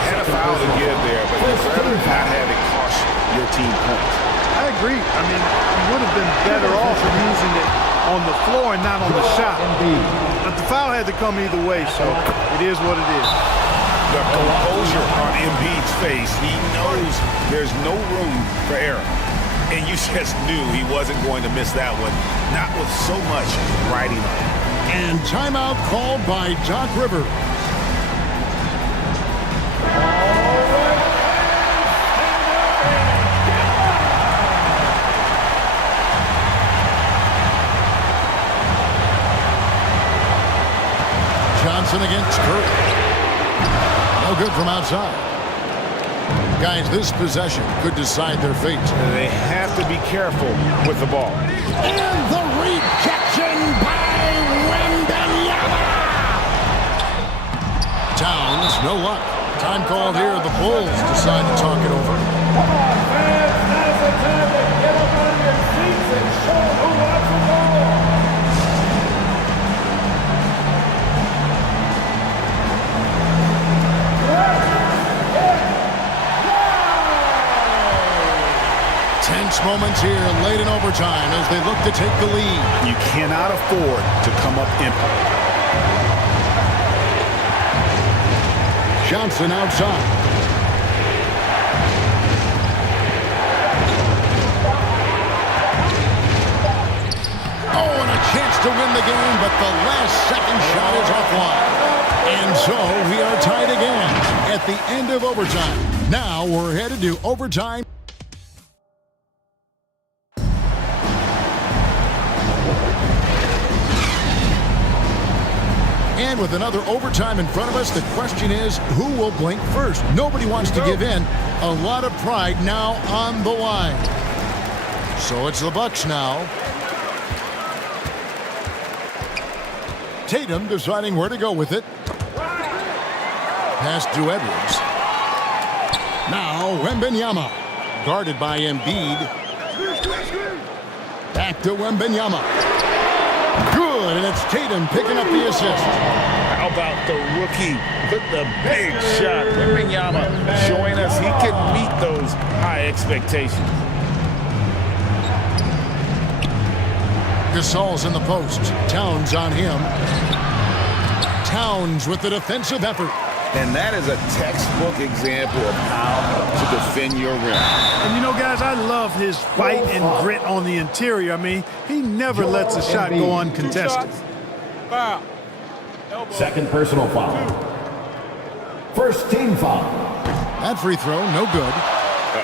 Had a foul to give there, but you'd rather not have it cost your team points. I agree. I mean, he would have been better off using it on the floor and not on the shot. But the foul had to come either way, so it is what it is. The composure on Embiid's face, he knows there's no room for error. And you just knew he wasn't going to miss that one, not with so much riding on it. And timeout called by Doc Rivers. Johnson against Curry. No good from outside. Guys, this possession could decide their fate. They have to be careful with the ball. And the rejection by Wembanyama. Towns, no luck. Time called here. The Bulls decide to talk it over. Come on, fans. Now's the time to get up on your seats and show who wants the ball. Tense moments here late in overtime as they look to take the lead. You cannot afford to come up empty. Johnson outside. Oh, and a chance to win the game, but the last second shot is offline. And so we are tied again at the end of overtime. Now we're headed to overtime. And with another overtime in front of us, the question is, who will blink first? Nobody wants to give in. A lot of pride now on the line. So it's the Bucks now. Tatum deciding where to go with it. Pass to Edwards. Now Wembanyama. Guarded by Embiid. Back to Wembanyama. Good, and it's Tatum picking up the assist. How about the rookie with the big shot? Wembanyama showing us he can meet those high expectations. Gasol's in the post. Towns on him. Towns with the defensive effort. And that is a textbook example of how to defend your rim. And you know, guys, I love his fight and grit on the interior. I mean, he never lets a shot go uncontested. Foul. Second personal foul. First team foul. That free throw, no good.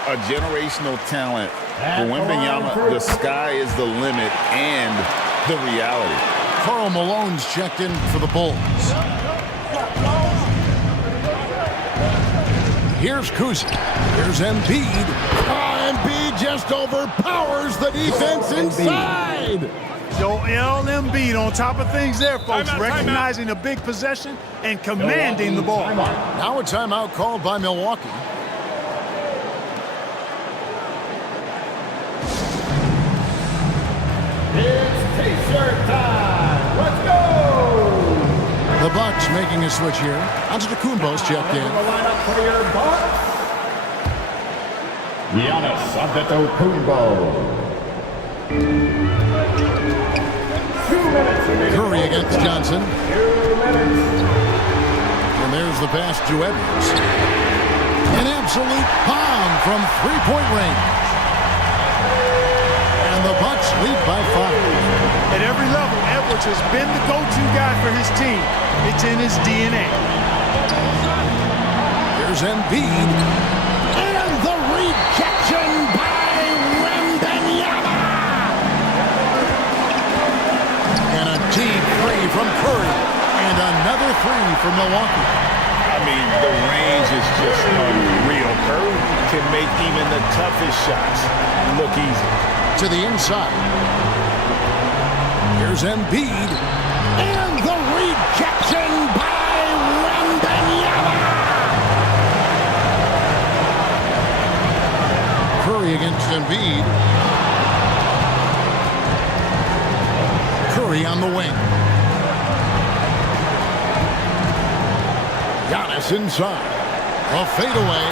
A generational talent. For Wembanyama, the sky is the limit and the reality. Karl Malone's checked in for the Bulls. Here's Kuzic. Here's Embiid. Oh, Embiid just overpowers the defense inside. Joel Embiid on top of things there, folks, recognizing a big possession and commanding the ball. Now a timeout called by Milwaukee. It's T-shirt time. Let's go. The Bucks making a switch here. Antetokounmpo's checked in. The lineup for your Bucks. Giannis Antetokounmpo. 2 minutes. Curry against Johnson. 2 minutes. And there's the pass to Edwards. An absolute bomb from three-point range. And the Bucks lead by 5. At every level, Edwards has been the go-to guy for his team. It's in his DNA. Here's Embiid. And the rejection by Wembanyama. And a deep three from Curry. And another three for Milwaukee. I mean, the range is just unreal. Curry can make even the toughest shots look easy. To the inside. Here's Embiid. And the rejection by Wembanyama. Curry against Embiid. Curry on the wing. Giannis inside. A fadeaway.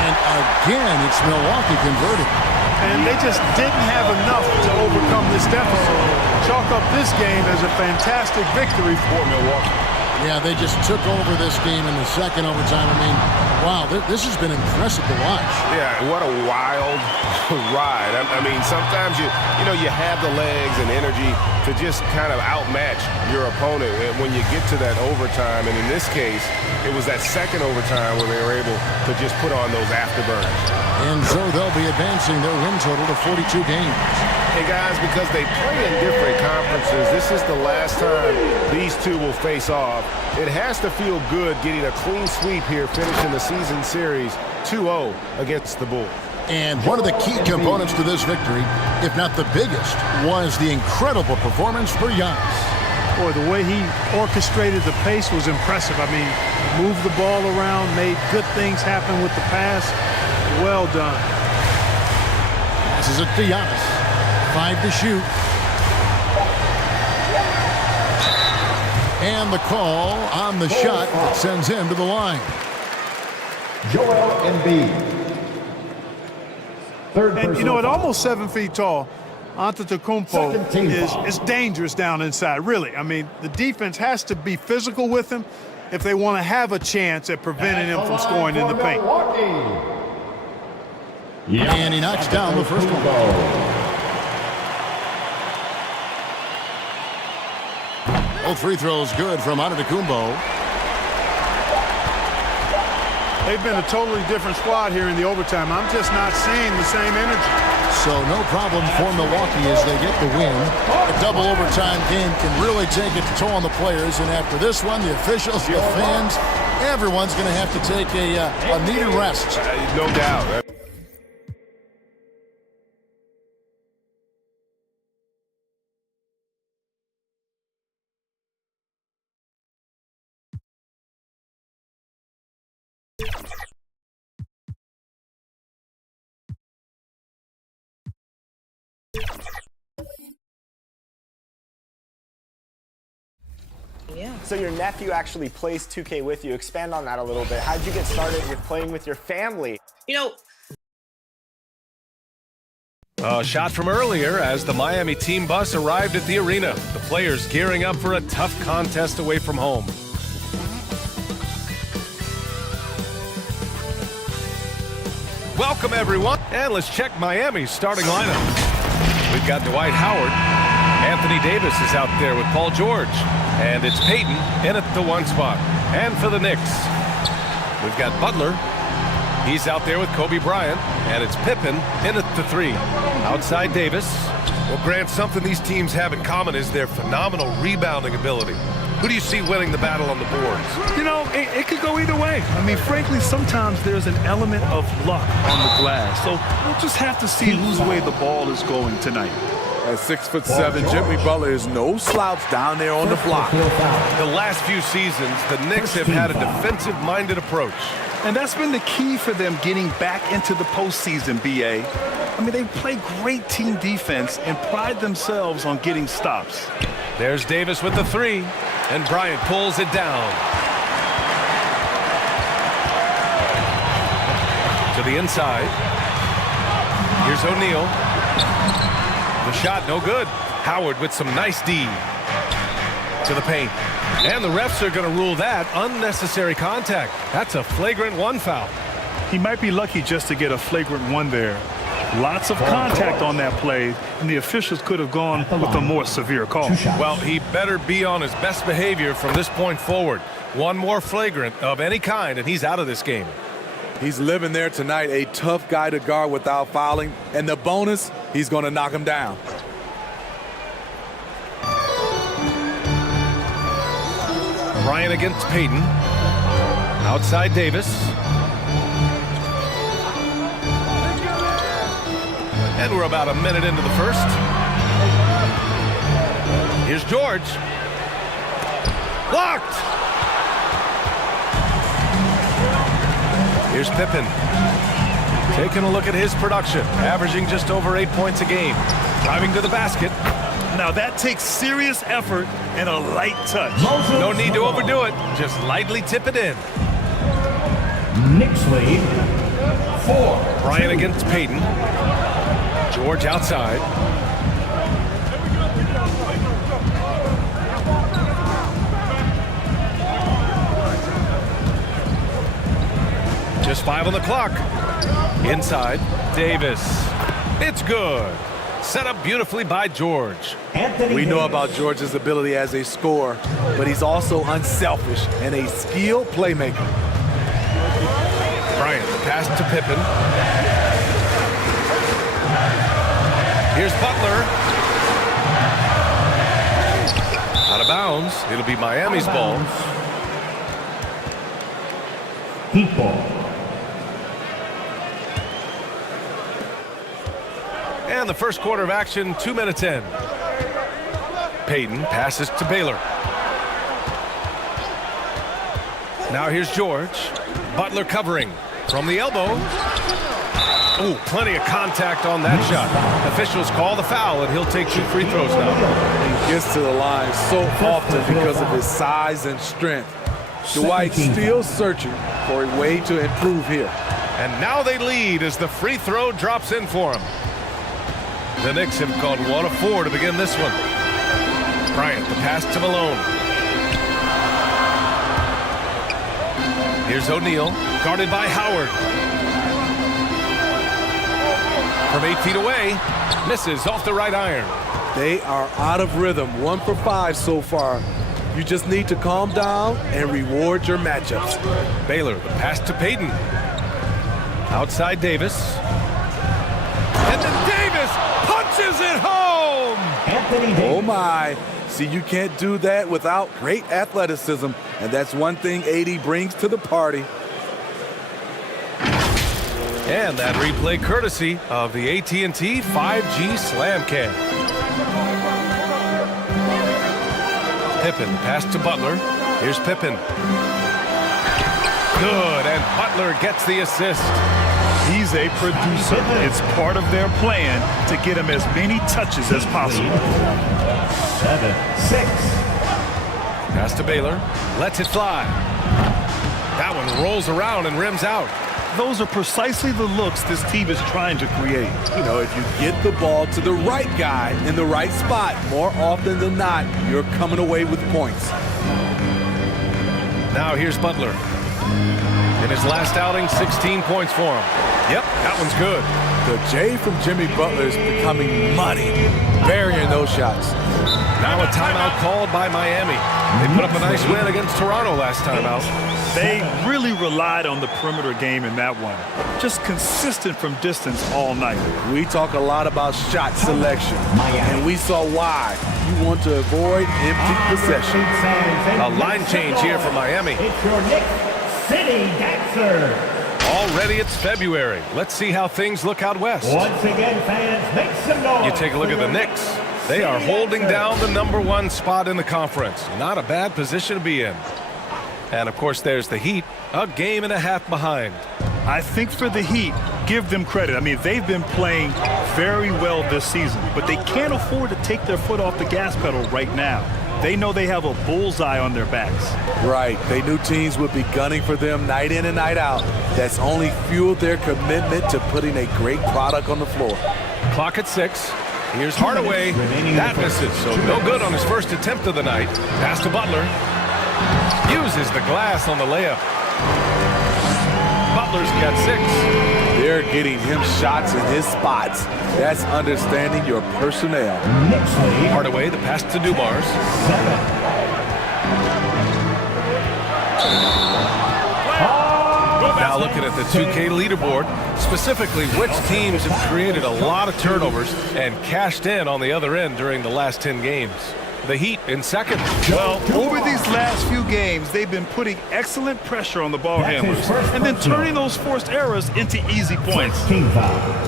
And again, it's Milwaukee converting. And they just didn't have enough to overcome this deficit. Chalk up this game as a fantastic victory for Milwaukee. Yeah, they just took over this game in the second overtime. I mean, wow, this has been impressive to watch. Yeah, what a wild ride. I mean, sometimes you have the legs and energy to just kind of outmatch your opponent when you get to that overtime. And in this case, it was that second overtime when they were able to just put on those afterburners. And so they'll be advancing their win total to 42 games. Hey, guys, because they play in different conferences, this is the last time these two will face off. It has to feel good getting a clean sweep here, finishing the season series 2-0 against the Bulls. And one of the key components to this victory, if not the biggest, was the incredible performance for Giannis. Boy, the way he orchestrated the pace was impressive. I mean, moved the ball around, made good things happen with the pass. Well done. Passes it to Giannis. 5 to shoot. And the call on the shot that sends him to the line. Joel Embiid. And, you know, at almost 7 feet tall, Antetokounmpo is dangerous down inside, really. I mean, the defense has to be physical with him if they want to have a chance at preventing him from scoring in the paint. And he knocks down the first one. Both free throws good from Antetokounmpo. They've been a totally different squad here in the overtime. I'm just not seeing the same energy. So no problem for Milwaukee as they get the win. A double overtime game can really take its toll on the players. And after this one, the officials, the fans, everyone's going to have to take a needed rest. No doubt. Yeah. So your nephew actually plays 2K with you. Expand on that a little bit. How did you get started with playing with your family? You know, a shot from earlier as the Miami team bus arrived at the arena. The players gearing up for a tough contest away from home. Welcome, everyone. And let's check Miami's starting lineup. We've got Dwight Howard. Anthony Davis is out there with Paul George. And it's Payton in at the 1 spot. And for the Knicks, we've got Butler. He's out there with Kobe Bryant. And it's Pippen in at the 3. Outside Davis. Well, Grant, something these teams have in common is their phenomenal rebounding ability. Who do you see winning the battle on the boards? You know, it could go either way. I mean, frankly, sometimes there's an element of luck on the glass. So we'll just have to see whose way the ball is going tonight. At 6'7", Jimmy Butler is no slouch down there on the block. The last few seasons, the Knicks have had a defensive-minded approach. And that's been the key for them getting back into the postseason, B.A. I mean, they play great team defense and pride themselves on getting stops. There's Davis with the 3, and Bryant pulls it down. To the inside. Here's O'Neal. The shot, no good. Howard with some nice D. To the paint. And the refs are going to rule that unnecessary contact. That's a flagrant 1 foul. He might be lucky just to get a flagrant 1 there. Lots of contact on that play, and the officials could have gone with a more severe call. Well, he better be on his best behavior from this point forward. One more flagrant of any kind, and he's out of this game. He's living there tonight, a tough guy to guard without fouling. And the bonus, he's going to knock him down. Bryant against Payton. Outside Davis. And we're about a minute into the first. Here's George. Blocked! Here's Pippen. Taking a look at his production. Averaging just over 8 points a game. Driving to the basket. Now that takes serious effort and a light touch. No need to overdo it. Just lightly tip it in. Knicks lead 4. Bryant against Payton. George outside. Just 5 on the clock. Inside, Davis. It's good. Set up beautifully by George. We know about George's ability as a scorer, but he's also unselfish and a skilled playmaker. Bryant, pass to Pippen. Here's Butler. Out of bounds. It'll be Miami's ball. Heat ball. And the first quarter of action, 2 minutes in. Payton passes to Baylor. Now here's George. Butler covering from the elbow. Ooh, plenty of contact on that shot. Officials call the foul, and he'll take 2 free throws now. He gets to the line so often because of his size and strength. Dwight still searching for a way to improve here. And now they lead as the free throw drops in for him. The Knicks have called 1 of 4 to begin this one. Bryant, the pass to Malone. Here's O'Neal, guarded by Howard. From 8 feet away, misses off the right iron. They are out of rhythm, 1 for 5 so far. You just need to calm down and reward your matchups. Baylor, the pass to Payton. Outside Davis. And then Davis punches it home! Oh my. See, you can't do that without great athleticism, and that's one thing AD brings to the party. And that replay courtesy of the AT&T 5G Slam Cam. Pippen, pass to Butler. Here's Pippen. Good, and Butler gets the assist. He's a producer. It's part of their plan to get him as many touches as possible. 7-6. Pass to Baylor. Lets it fly. That one rolls around and rims out. Those are precisely the looks this team is trying to create. You know, if you get the ball to the right guy in the right spot, more often than not, you're coming away with points. Now here's Butler. In his last outing, 16 points for him. Yep, that one's good. The J from Jimmy Butler is becoming money, burying those shots. Now a timeout called by Miami. They put up a nice win against Toronto last time out. They really relied on the perimeter game in that one. Just consistent from distance all night. We talk a lot about shot selection, and we saw why. You want to avoid empty possession. A line change here for Miami. It's your Knicks City Dancer. Already it's February. Let's see how things look out west. Once again, fans, make some noise. You take a look at the Knicks. They are holding down the #1 spot in the conference. Not a bad position to be in. And, of course, there's the Heat, a game and a half behind. I think for the Heat, give them credit. I mean, they've been playing very well this season, but they can't afford to take their foot off the gas pedal right now. They know they have a bullseye on their backs. Right. They knew teams would be gunning for them night in and night out. That's only fueled their commitment to putting a great product on the floor. Clock at 6. Here's Hardaway. That misses, so no good on his first attempt of the night. Pass to Butler. Uses the glass on the layup. Butler's got 6. They're getting him shots in his spots. That's understanding your personnel. Hardaway, the pass to Dumars. Now looking at the 2K leaderboard, specifically which teams have created a lot of turnovers and cashed in on the other end during the last 10 games. The Heat in second. Well, over these last few games, they've been putting excellent pressure on the ball handlers and then turning those forced errors into easy points.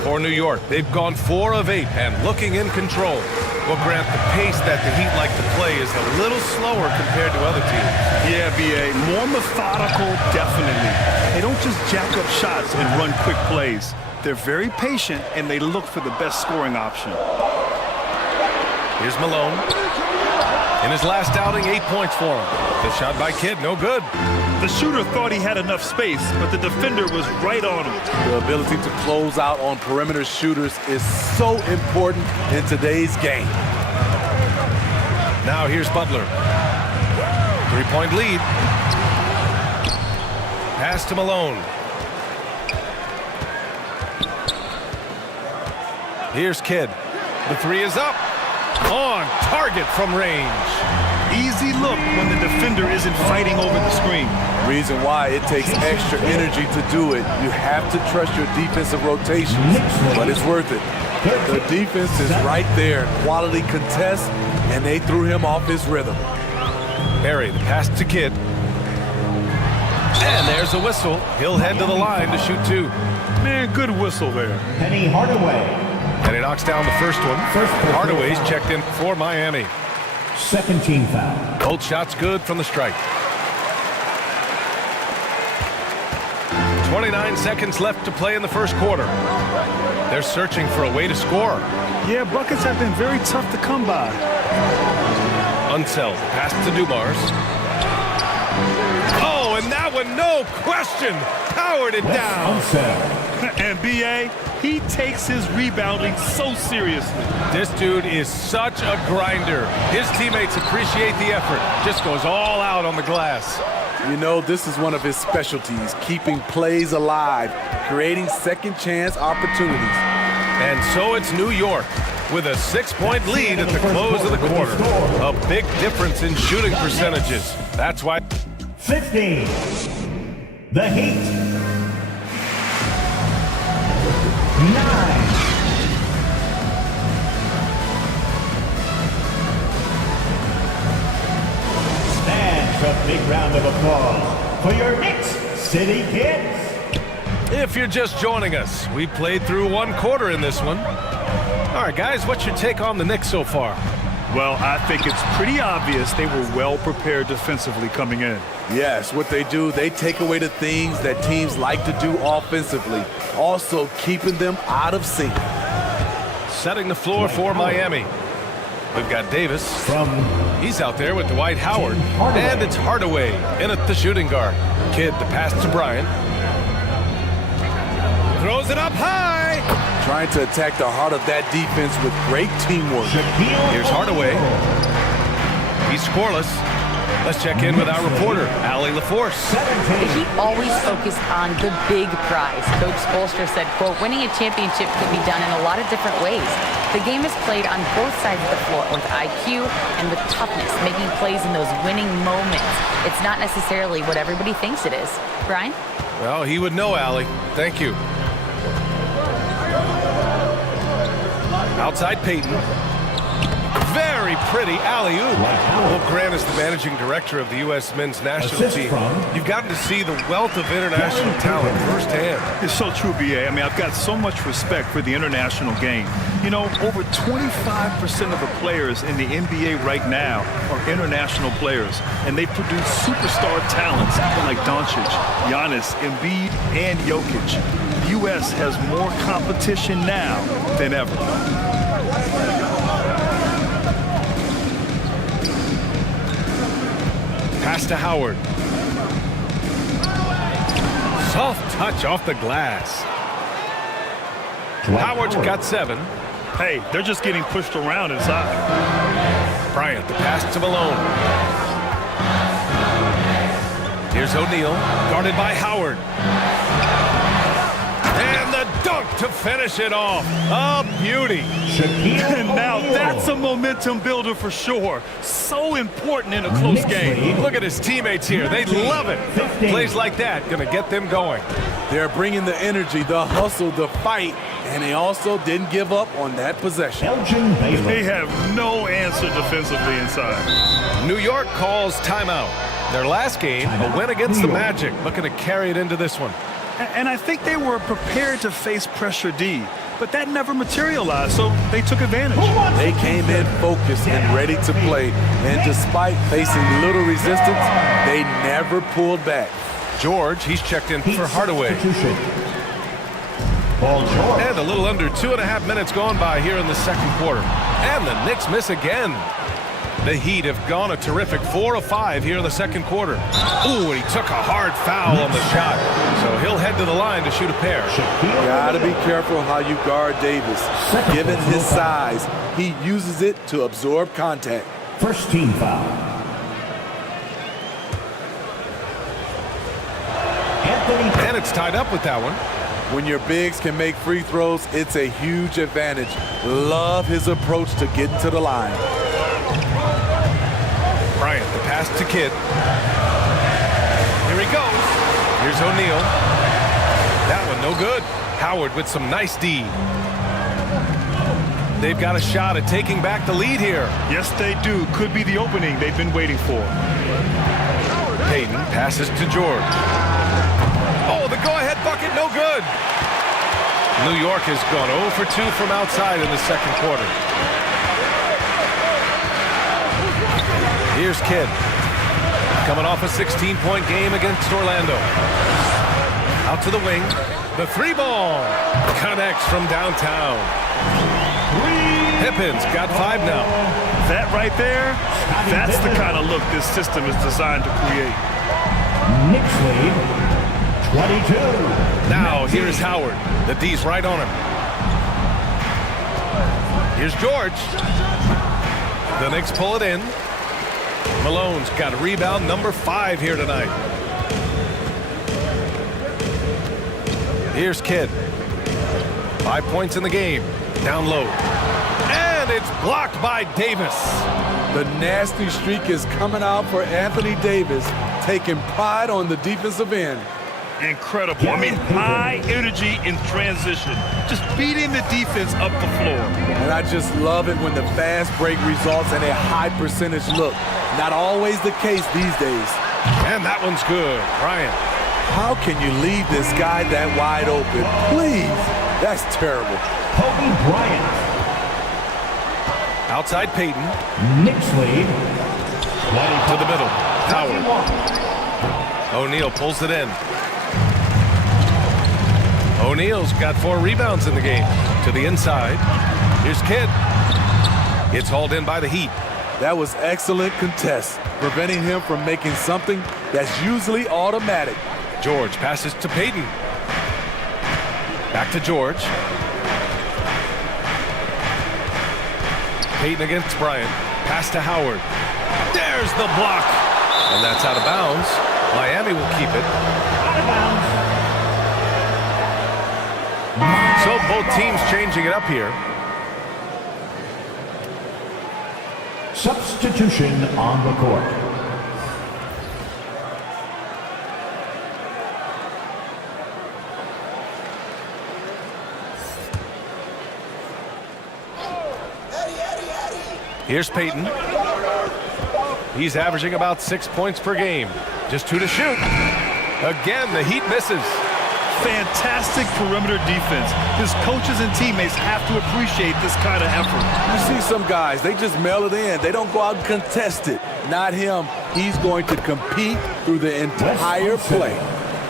For New York, they've gone 4 of 8 and looking in control. Well, Grant, the pace that the Heat like to play is a little slower compared to other teams. Yeah, B.A., more methodical, definitely. They don't just jack up shots and run quick plays. They're very patient, and they look for the best scoring option. Here's Malone. In his last outing, 8 points for him. The shot by Kidd, no good. The shooter thought he had enough space, but the defender was right on him. The ability to close out on perimeter shooters is so important in today's game. Now here's Butler. 3-point lead. Pass to Malone. Here's Kidd. The 3 is up. On target from range. Easy look when the defender isn't fighting over the screen. Reason why it takes extra energy to do it. You have to trust your defensive rotations, but it's worth it. The defense is right there. Quality contest, and they threw him off his rhythm. Barry, the pass to Kidd. And there's a whistle. He'll head to the line to shoot 2. Man, good whistle there. Penny Hardaway. And he knocks down the first one. Hardaway's checked in for Miami. Second team foul. Both shots good from the strike. 29 seconds left to play in the first quarter. They're searching for a way to score. Yeah, buckets have been very tough to come by. Unseld. Pass to Dumars. Oh, and that one, no question, powered it down. And B.A., he takes his rebounding so seriously. This dude is such a grinder. His teammates appreciate the effort. Just goes all out on the glass. You know, this is one of his specialties, keeping plays alive, creating second chance opportunities. And so it's New York with a 6-point lead at the close of the quarter. A big difference in shooting percentages. That's why. 15. The Heat. 9. Stand a big round of applause for your Knicks City Kids. If you're just joining us, we played through 1 quarter in this one. All right, guys, what's your take on the Knicks so far? Well, I think it's pretty obvious they were well prepared defensively coming in. Yes, what they do, they take away the things that teams like to do offensively, also keeping them out of sync. Setting the floor for Miami. We've got Davis. He's out there with Dwight Howard. And it's Hardaway in at the shooting guard. Kidd, the pass to Bryant. Throws it up high. Trying to attack the heart of that defense with great teamwork. Here's Hardaway. He's scoreless. Let's check in with our reporter, Allie LaForce. He always focused on the big prize. Coach Spoelstra said, quote, winning a championship can be done in a lot of different ways. The game is played on both sides of the floor with IQ and with toughness, making plays in those winning moments. It's not necessarily what everybody thinks it is. Brian? Well, he would know, Allie. Thank you. Outside Payton. Very pretty alley-oop. Well, Grant is the managing director of the U.S. men's national team. You've gotten to see the wealth of international talent firsthand. It's so true, B.A. I mean, I've got so much respect for the international game. You know, over 25% of the players in the NBA right now are international players, and they produce superstar talents like Doncic, Giannis, Embiid, and Jokic. The U.S. has more competition now than ever. Pass to Howard. Soft touch off the glass. Howard's got 7. Hey, they're just getting pushed around inside. Bryant, the pass to Malone. Here's O'Neal, guarded by Howard. And the dunk to finish it off. A beauty. And now that's a momentum builder for sure. So important in a close game. Look at his teammates here. They love it. Plays like that going to get them going. They're bringing the energy, the hustle, the fight, and they also didn't give up on that possession. They have no answer defensively inside. New York calls timeout. Their last game, a win against the Magic, looking to carry it into this one. And I think they were prepared to face pressure D, but that never materialized, so they took advantage. They came in focused and ready to play, and despite facing little resistance, they never pulled back. George, he's checked in for Hardaway. And a little under 2.5 minutes gone by here in the second quarter. And the Knicks miss again. The Heat have gone a terrific 4 of 5 here in the second quarter. Ooh, and he took a hard foul on the shot. So he'll head to the line to shoot a pair. Gotta be careful how you guard Davis. Given his size, he uses it to absorb contact. First team foul. And it's tied up with that one. When your bigs can make free throws, it's a huge advantage. Love his approach to getting to the line. Bryant, the pass to Kidd. Here he goes. Here's O'Neal. That one no good. Howard with some nice D. They've got a shot at taking back the lead here. Yes, they do. Could be the opening they've been waiting for. Payton passes to George. Oh, the go-ahead bucket, no good. New York has gone 0 for 2 from outside in the second quarter. Here's Kidd, coming off a 16-point game against Orlando. Out to the wing, the 3-ball connects from downtown. Pippin's got 5 now. That right there, that's the kind of look this system is designed to create. Knicks lead, 22. Now here's Howard. The D's right on him. Here's George. The Knicks pull it in. Malone's got rebound number 5 here tonight. Here's Kidd. 5 points in the game. Down low. And it's blocked by Davis. The nasty streak is coming out for Anthony Davis, taking pride on the defensive end. Incredible. I mean, high energy in transition. Just beating the defense up the floor. And I just love it when the fast break results in a high percentage look. Not always the case these days. And that one's good. Bryant. How can you leave this guy that wide open? Please. That's terrible. Kobe Bryant. Outside Payton. Knicks lead. To the middle. Howard. O'Neal pulls it in. O'Neal's got 4 rebounds in the game. To the inside. Here's Kidd. It's hauled in by the Heat. That was excellent contest, preventing him from making something that's usually automatic. George passes to Payton. Back to George. Payton against Bryant. Pass to Howard. There's the block. And that's out of bounds. Miami will keep it. So both teams changing it up here. Substitution on the court. Here's Payton. He's averaging about 6 points per game. Just 2 to shoot. Again, the Heat misses. Fantastic perimeter defense. His coaches and teammates have to appreciate this kind of effort. You see some guys, they just mail it in. They don't go out and contest it. Not him. He's going to compete through the entire play.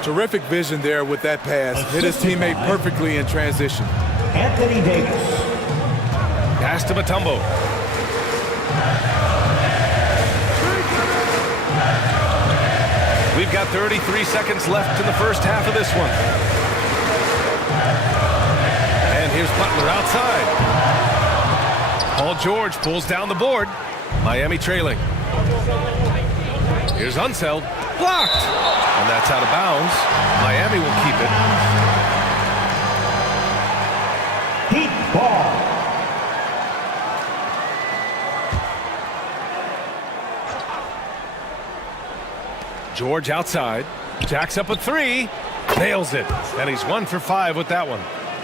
Terrific vision there with that pass. Hit his teammate perfectly in transition. Anthony Davis. Pass to Mutombo. We've got 33 seconds left in the first half of this one. And here's Butler outside. Paul George pulls down the board. Miami trailing. Here's Unseld. Blocked. And that's out of bounds. Miami will keep it. Heat ball. George outside. Jacks up a 3. Nails it. And he's 1 for 5 with that one.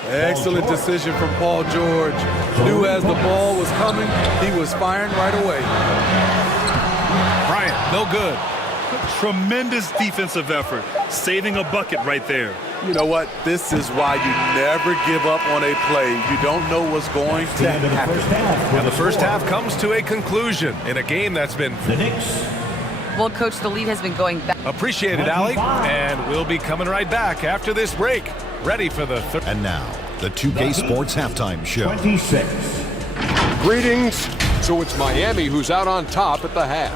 Excellent decision from Paul George. Knew as the ball was coming, he was firing right away. Bryant, no good. Tremendous defensive effort. Saving a bucket right there. You know what? This is why you never give up on a play. You don't know what's going to happen. And the first half comes to a conclusion in a game that's been... The Knicks. Well, Coach, the lead has been going back. Appreciate it, Allie. And we'll be coming right back after this break. Ready for the third. And now, the 2K Sports Halftime Show. 26. Greetings. So it's Miami who's out on top at the half.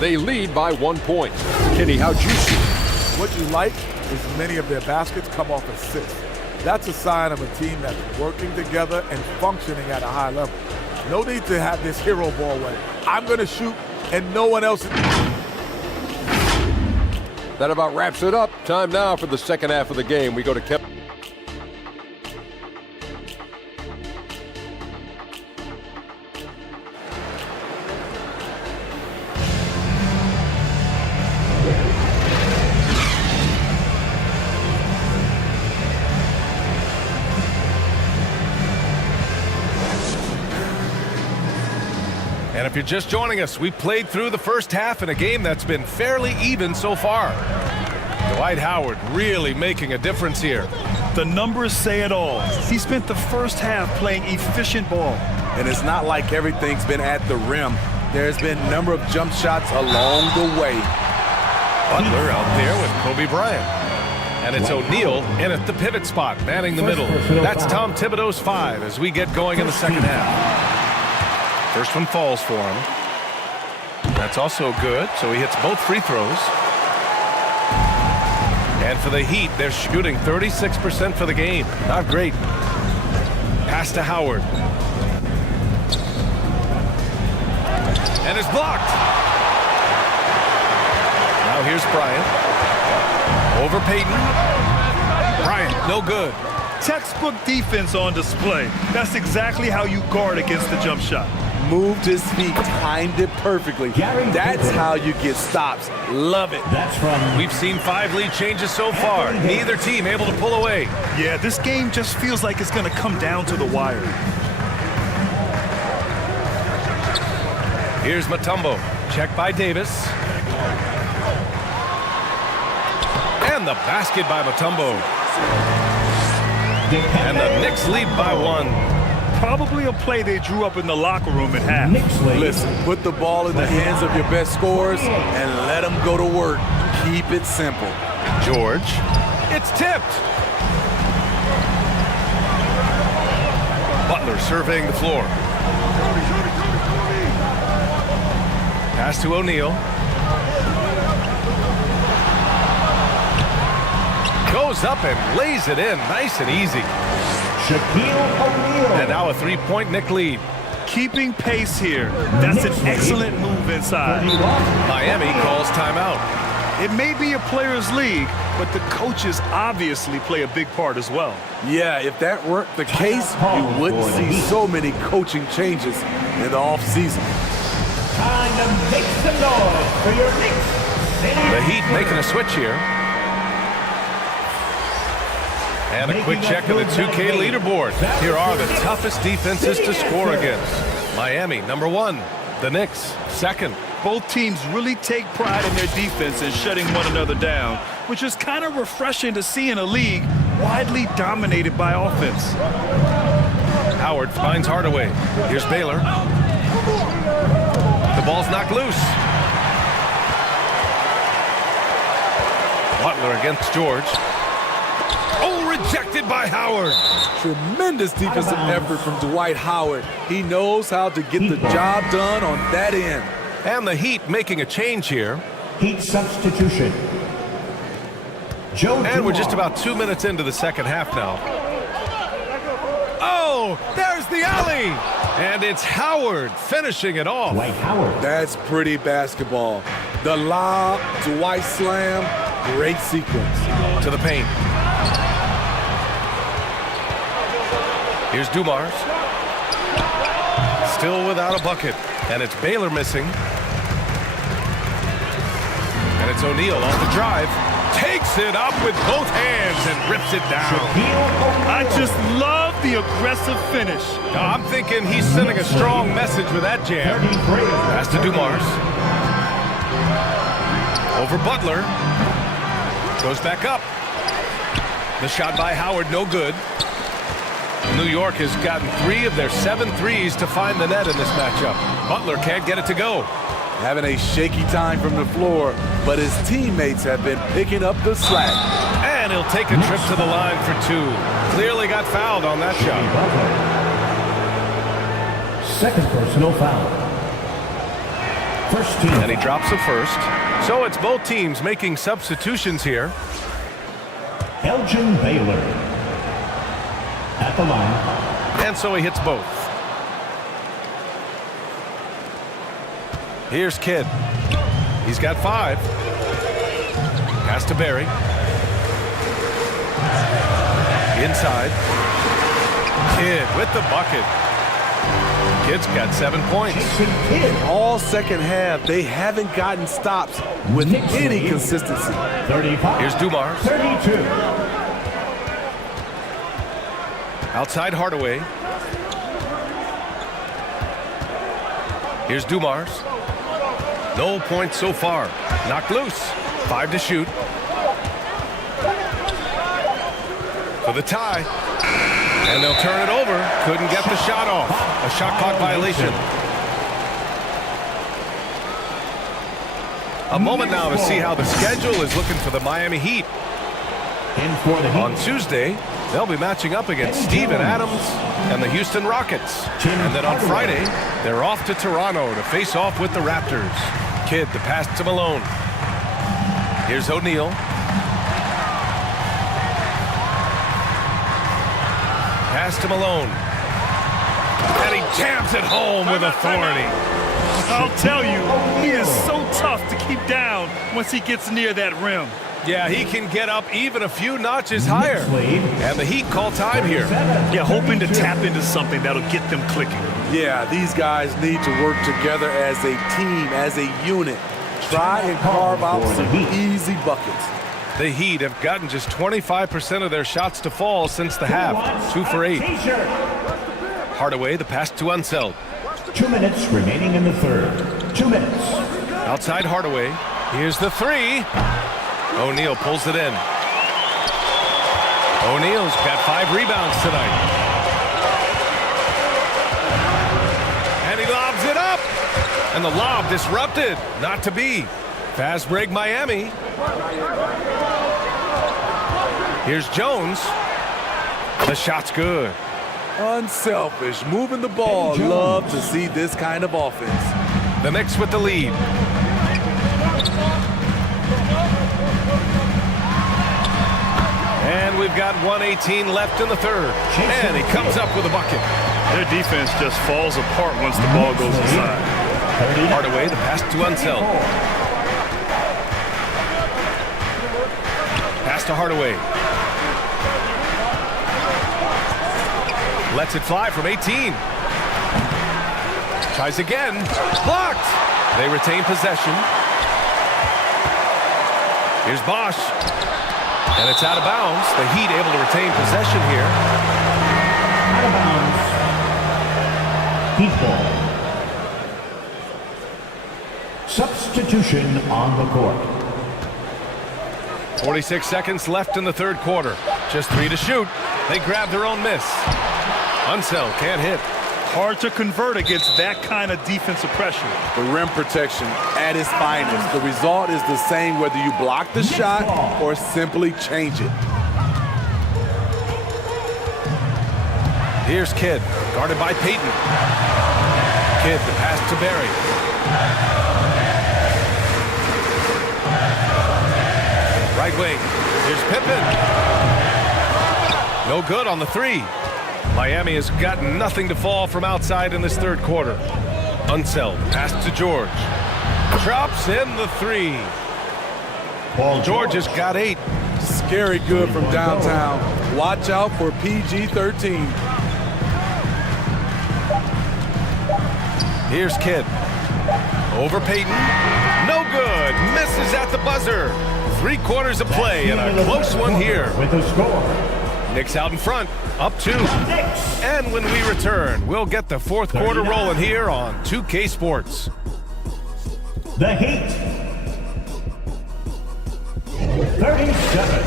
They lead by 1 point. Kenny, how'd you see it? What you like is many of their baskets come off assists. That's a sign of a team that's working together and functioning at a high level. No need to have this hero ball way. I'm going to shoot and no one else. That about wraps it up. Time now for the second half of the game. We go to Kevin. And if you're just joining us, we played through the first half in a game that's been fairly even so far. Dwight Howard really making a difference here. The numbers say it all. He spent the first half playing efficient ball. And it's not like everything's been at the rim. There's been a number of jump shots along the way. Butler out there with Kobe Bryant. And it's O'Neal in at the pivot spot, manning the middle. That's Tom Thibodeau's 5 as we get going in the second half. First one falls for him. That's also good, so he hits both free throws. And for the Heat, they're shooting 36% for the game. Not great. Pass to Howard. And it's blocked. Now here's Bryant. Over Payton. Bryant, no good. Textbook defense on display. That's exactly how you guard against the jump shot. Moved his feet, timed it perfectly. That's how you get stops. Love it. That's from... We've seen 5 lead changes so far. Neither team able to pull away. Yeah, this game just feels like it's going to come down to the wire. Here's Mutombo. Check by Davis. And the basket by Mutombo. And the Knicks lead by 1. Probably a play they drew up in the locker room at half. Listen, put the ball in the hands of your best scorers and let them go to work. Keep it simple. George. It's tipped. Butler surveying the floor. Pass to O'Neal. Goes up and lays it in. Nice and easy. Shaquille O'Neal. And now a 3-point Knick lead. keeping pace here. That's an excellent move inside. Miami calls timeout. It may be a players' league, but the coaches obviously play a big part as well. Yeah, if that weren't the case, you wouldn't see so many coaching changes in the offseason. Time to make some noise for your Knicks. The Heat making a switch here. And a quick check of the 2K leaderboard. Here are the toughest defenses to score against. Miami, number 1. The Knicks, 2nd. Both teams really take pride in their defense and shutting one another down, which is kind of refreshing to see in a league widely dominated by offense. Howard finds Hardaway. Here's Baylor. The ball's knocked loose. Butler against George. Oh, rejected by Howard. Tremendous defensive effort from Dwight Howard. He knows how to get the job done on that end. And the Heat making a change here. Heat substitution. And we're just about 2 minutes into the second half now. Oh, there's the alley. And it's Howard finishing it off. Dwight Howard. That's pretty basketball. The lob, Dwight slam, great sequence. To the paint. Here's Dumars. Still without a bucket. And it's Baylor missing. And it's O'Neal off the drive. Takes it up with both hands and rips it down. I just love the aggressive finish. I'm thinking he's sending a strong message with that jam. Pass to Dumars. Over Butler. Goes back up. The shot by Howard, no good. New York has gotten 3 of their 7 threes to find the net in this matchup. Butler can't get it to go. Having a shaky time from the floor, but his teammates have been picking up the slack. And he'll take a trip to the line for 2. Clearly got fouled on that shot. Second personal foul. First team. And he drops the first. So it's both teams making substitutions here. Elgin Baylor at the line. And so he hits both. Here's Kidd. He's got 5. Pass to Barry. Inside. Kidd with the bucket. Kidd's got 7 points. All second half, they haven't gotten stops with any consistency. 35. Here's Dumars. 32. Outside Hardaway. Here's Dumars. No points so far. Knocked loose. 5 to shoot. For the tie. And they'll turn it over. Couldn't get the shot off. A shot clock violation. A moment now to see how the schedule is looking for the Miami Heat. On Tuesday, they'll be matching up against Steven Adams and the Houston Rockets. And then on Friday, they're off to Toronto to face off with the Raptors. Kidd the pass to Malone. Here's O'Neal. Pass to Malone. And he jams it home with authority. I'll tell you, he is so tough to keep down once he gets near that rim. Yeah, he can get up even a few notches higher. And the Heat call time here. Yeah, hoping to tap into something that'll get them clicking. Yeah, these guys need to work together as a team, as a unit. Try and carve out some easy buckets. The Heat have gotten just 25% of their shots to fall since the half. 2 for 8. Hardaway, the pass to Unseld. 2 minutes remaining in the third. 2 minutes. Outside Hardaway. Here's the 3. O'Neal pulls it in. O'Neal's got 5 rebounds tonight. And he lobs it up. And the lob disrupted. Not to be. Fast break Miami. Here's Jones. The shot's good. Unselfish, moving the ball. Love to see this kind of offense. The Knicks with the lead. And we've got 1:18 left in the third. And he comes up with a bucket. Their defense just falls apart once the ball goes inside. Hardaway, the pass to Unseld. Pass to Hardaway. Lets it fly from 18. Tries again. Blocked. They retain possession. Here's Bosch. And it's out of bounds. The Heat able to retain possession here. Out of bounds. Heat ball. Substitution on the court. 46 seconds left in the third quarter. Just 3 to shoot. They grab their own miss. Unseld can't hit. Hard to convert against that kind of defensive pressure. The rim protection at its finest. The result is the same whether you block the shot or simply change it. Here's Kidd, guarded by Payton. Kidd, the pass to Barry. Right wing. Here's Pippen. No good on the three. Miami has got nothing to fall from outside in this third quarter. Unseld, pass to George. Drops in the three. George has got 8. Scary good from downtown. Watch out for PG-13. Here's Kidd. Over Payton. No good. Misses at the buzzer. 3 quarters of play and a close one here. With the score. Knicks out in front, up 2. And when we return, we'll get the fourth quarter rolling here on 2K Sports. The Heat. 37.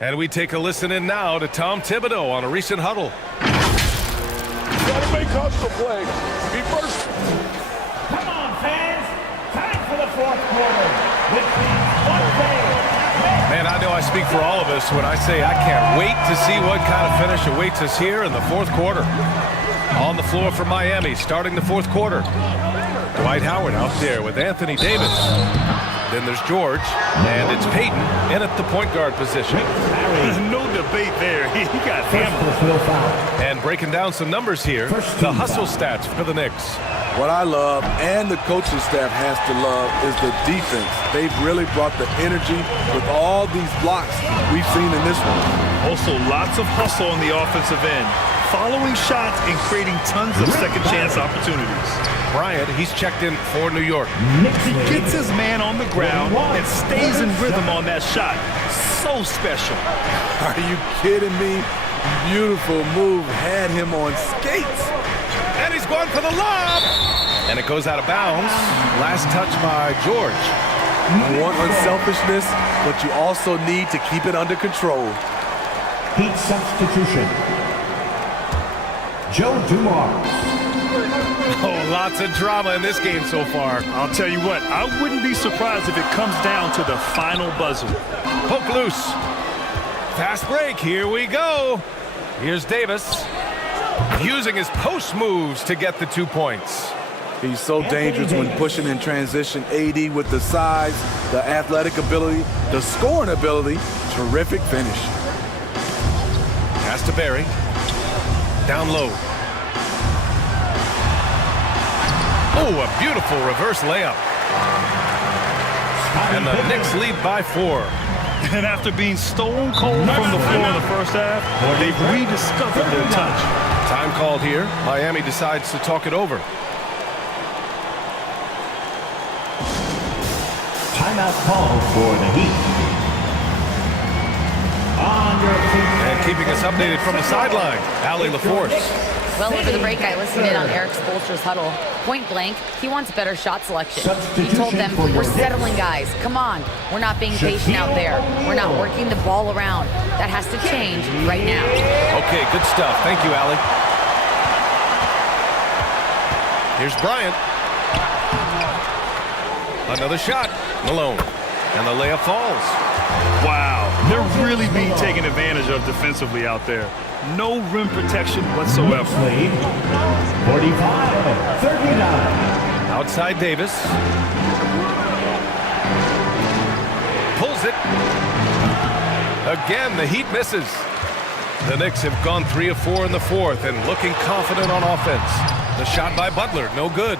And we take a listen in now to Tom Thibodeau on a recent huddle. Gotta make hustle play. Be first. Come on, fans. Time for the fourth quarter. With one day. Man, I know I speak for all of us when I say I can't wait to see what kind of finish awaits us here in the fourth quarter. On the floor for Miami, starting the fourth quarter. Dwight Howard out there with Anthony Davis. Then there's George, and it's Payton in at the point guard position. There's no debate there. He got hammered. And breaking down some numbers here, the hustle stats for the Knicks. What I love, and the coaching staff has to love, is the defense. They've really brought the energy with all these blocks we've seen in this one. Also, lots of hustle on the offensive end. Following shots and creating tons of second chance opportunities. Bryant, he's checked in for New York. He gets his man on the ground and stays in rhythm on that shot. So special. Are you kidding me? Beautiful move. Had him on skates. And he's going for the lob. And it goes out of bounds. Last touch by George. You want unselfishness, but you also need to keep it under control. Heat substitution. Joe Dumars. Oh, lots of drama in this game so far. I'll tell you what, I wouldn't be surprised if it comes down to the final buzzer. Poke loose. Fast break, here we go. Here's Davis. Using his post moves to get the 2 points. He's so dangerous when pushing in transition. AD with the size, the athletic ability, the scoring ability. Terrific finish. Pass to Barry. Down low. Oh, a beautiful reverse layup. And the Knicks lead by 4. And after being stone cold from the floor in the first half, they've rediscovered their touch. Time called here. Miami decides to talk it over. Timeout called for the Heat. On your feet. And keeping us updated from the sideline, Allie LaForce. Well, over the break, I listened in on Eric Spoelstra's huddle. Point blank, he wants better shot selection. He told them, we're settling guys. Come on. We're not being patient out there. We're not working the ball around. That has to change right now. Okay, good stuff. Thank you, Allie. Here's Bryant. Another shot. Malone. And the layup falls. Wow. They're really being taken advantage of defensively out there. No rim protection whatsoever. 45-39. Outside Davis. Pulls it. Again, the Heat misses. The Knicks have gone 3 of 4 in the fourth and looking confident on offense. The shot by Butler, no good.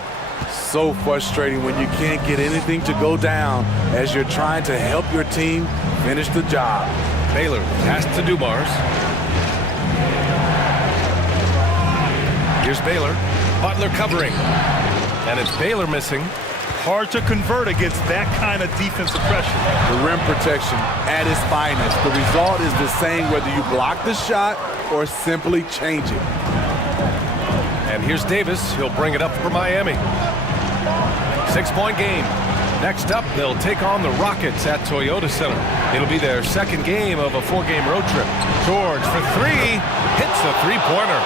So frustrating when you can't get anything to go down as you're trying to help your team finish the job. Baylor pass to Dumars. Here's Baylor. Butler covering. And it's Baylor missing. Hard to convert against that kind of defensive pressure. The rim protection at its finest. The result is the same whether you block the shot or simply change it. And here's Davis. He'll bring it up for Miami. 6-point game. Next up, they'll take on the Rockets at Toyota Center. It'll be their second game of a 4-game road trip. George for 3. Hits a 3-pointer.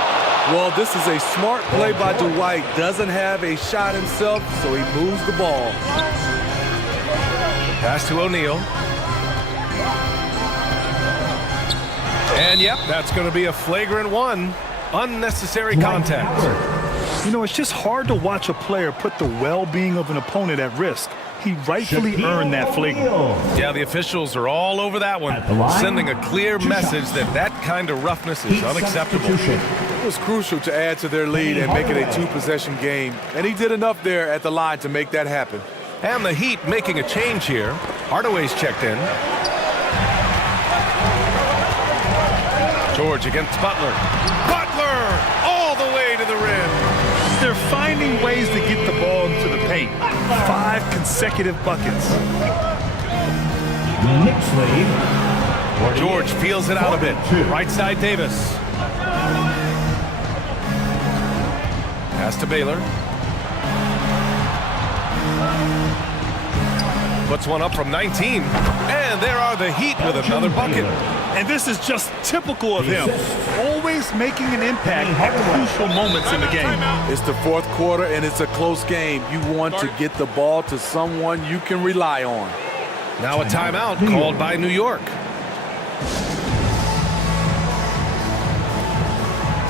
Well, this is a smart play by Dwight. Doesn't have a shot himself, so he moves the ball. Pass to O'Neal. And yep, that's going to be a flagrant one. Unnecessary contact. You know, it's just hard to watch a player put the well-being of an opponent at risk. He rightfully earned that flagrant. Yeah, the officials are all over that one, sending a clear message that that kind of roughness is unacceptable. It was crucial to add to their lead and make it a 2-possession game, and he did enough there at the line to make that happen. And the Heat making a change here. Hardaway's checked in. George against Butler. Butler all the way to the rim. They're finding ways to get the ball into the paint. 5 consecutive buckets. Knicks lead. George feels it out a bit. Right side Davis. Pass to Baylor. Puts one up from 19. And there are the Heat with another bucket. And this is just typical of him. Always making an impact at crucial moments in the game. It's the fourth quarter, and it's a close game. You want to get the ball to someone you can rely on. Now a timeout called by New York.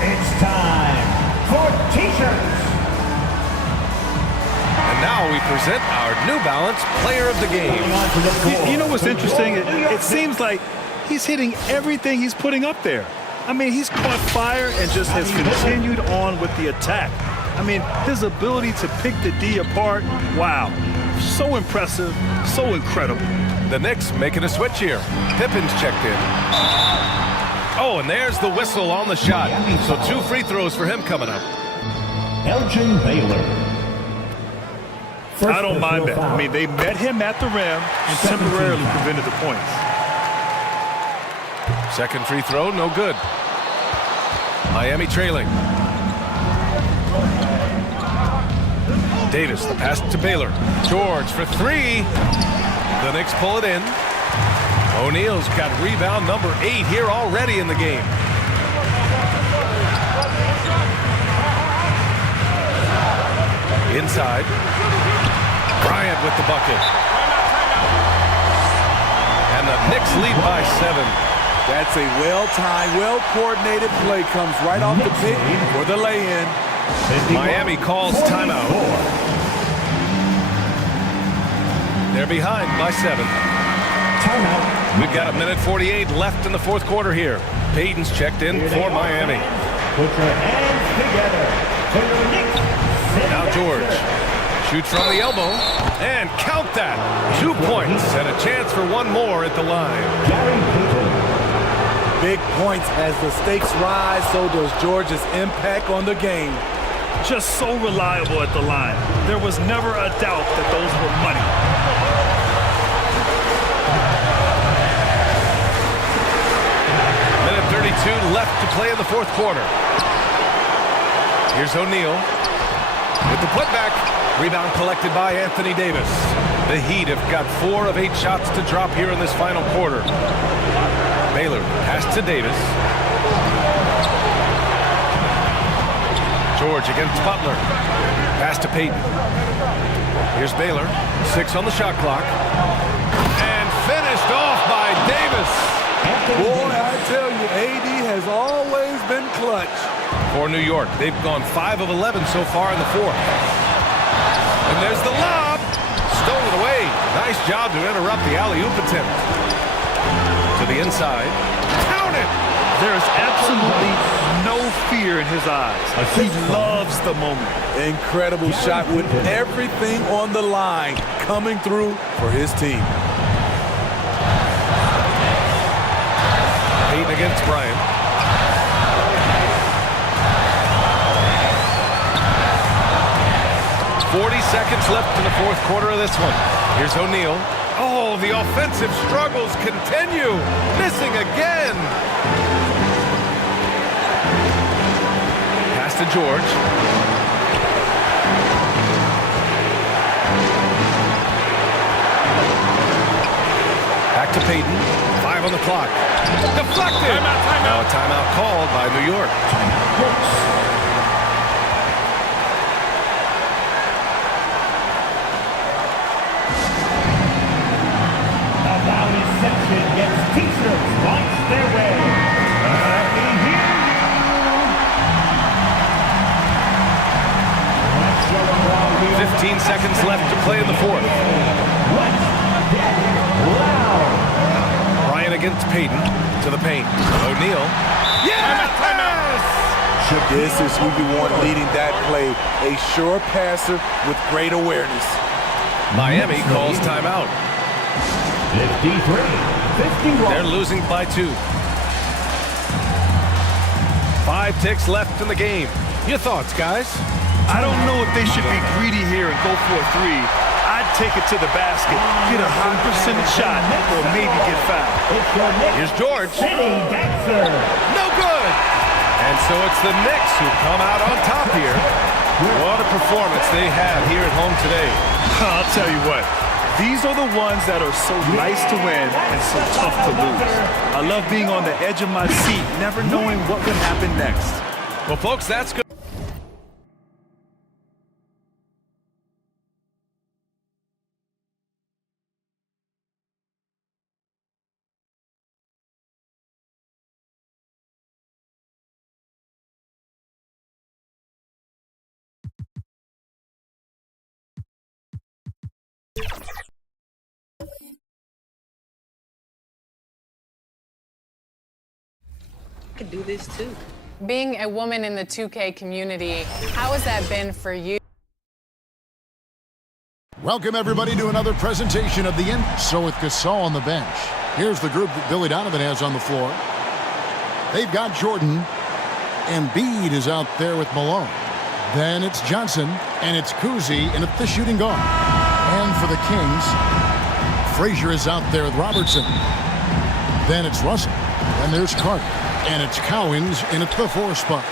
It's time for T-shirts. And now we present our New Balance Player of the Game. You know what's interesting? It seems like he's hitting everything he's putting up there. I mean, he's caught fire and just has continued on with the attack. I mean, his ability to pick the D apart, wow. So impressive, so incredible. The Knicks making a switch here. Pippen's checked in. Oh, and there's the whistle on the shot. So 2 free throws for him coming up. Elgin Baylor. I don't mind that. I mean, they met him at the rim and temporarily prevented the points. Second free throw, no good. Miami trailing. Davis, the pass to Baylor. George for 3. The Knicks pull it in. O'Neal's got rebound number 8 here already in the game. Inside. Bryant with the bucket. And the Knicks lead by 7. That's a well-timed, well-coordinated play. Comes right off the pick for the lay-in. Miami calls timeout. They're behind by 7. Timeout. We've got 1:48 left in the fourth quarter here. Payton's checked in for Miami. Put your hands together for the Knicks. Now George shoots from the elbow and count that. 2 points and a chance for one more at the line. Big points as the stakes rise, so does George's impact on the game. Just so reliable at the line. There was never a doubt that those were money. Minute 32 left to play in the fourth quarter. Here's O'Neal with the putback. Rebound collected by Anthony Davis. The Heat have got 4 of 8 shots to drop here in this final quarter. Baylor pass to Davis. George against Butler. Pass to Payton. Here's Baylor. 6 on the shot clock. And finished off by Davis. Boy, I tell you, AD has always been clutch. For New York, they've gone 5 of 11 so far in the fourth. And there's the lob. Stolen away. Nice job to interrupt the alley-oop attempt. To the inside. Count it! There is absolutely no fear in his eyes. He loves the moment. Incredible shot with everything on the line coming through for his team. Payton against Bryant. Seconds left in the fourth quarter of this one. Here's O'Neal. Oh, the offensive struggles continue. Missing again. Pass to George. Back to Payton. 5 on the clock. Deflected. Timeout. Now a timeout called by New York. Gets T-shirts launched their way. Let me hear you. 15 seconds left to play in the fourth. Bryant against Payton to the paint. O'Neal. Yes! This is who you want leading that play. A sure passer with great awareness. Miami calls timeout. 53-51. They're losing by 2. 5 ticks left in the game. Your thoughts, guys? I don't know if they should be greedy here and go for a 3. I'd take it to the basket, get a high percentage shot, or maybe get fouled. Here's George. No good. And so it's the Knicks who come out on top here. What a performance they have here at home today. I'll tell you what. These are the ones that are so nice to win and so tough to lose. I love being on the edge of my seat, never knowing what would happen next. Well, folks, that's good. Could do this too. Being a woman in the 2K community, how has that been for you? Welcome, everybody, to another presentation of the end. So with Gasol on the bench, here's the group that Billy Donovan has on the floor. They've got Jordan. Embiid is out there with Malone. Then it's Johnson, and it's Kuzi, and it's the shooting guard. And for the Kings, Frazier is out there with Robertson. Then it's Russell, and there's Carter. And it's Cowens in at the 4 spot.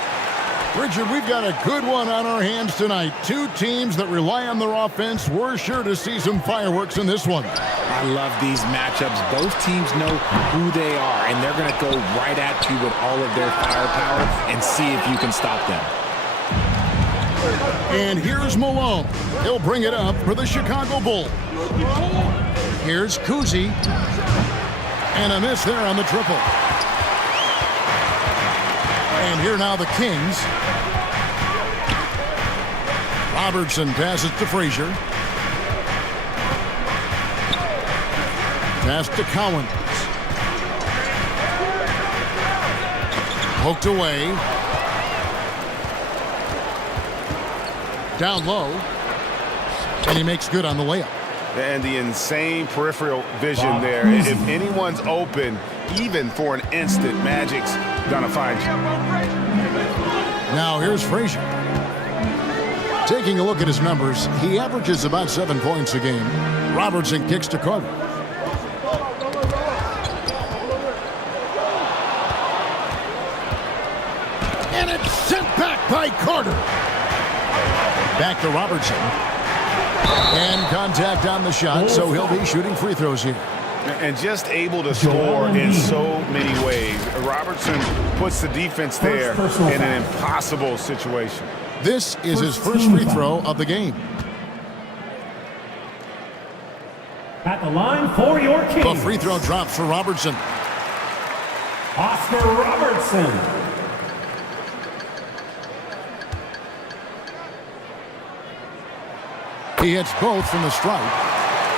Richard, we've got a good one on our hands tonight. 2 teams that rely on their offense. We're sure to see some fireworks in this one. I love these matchups. Both teams know who they are, and they're going to go right at you with all of their firepower and see if you can stop them. And here's Malone. He'll bring it up for the Chicago Bulls. Here's Kuzi. And a miss there on the triple. And here now the Kings. Robertson passes to Frazier. Pass to Cowens. Poked away. Down low. And he makes good on the layup. And the insane peripheral vision there. If anyone's open, even for an instant, Magic's gonna find you. Now here's Frazier. Taking a look at his numbers, he averages about 7 points a game. Robertson kicks to Carter. And it's sent back by Carter. Back to Robertson. And contact on the shot, so he'll be shooting free throws here. And just able to score in so many ways. Robertson puts the defense there in an impossible situation. This is his first free throw of the game. At the line for your Kings. The free throw drops for Robertson. Oscar Robertson. He hits both from the stripe.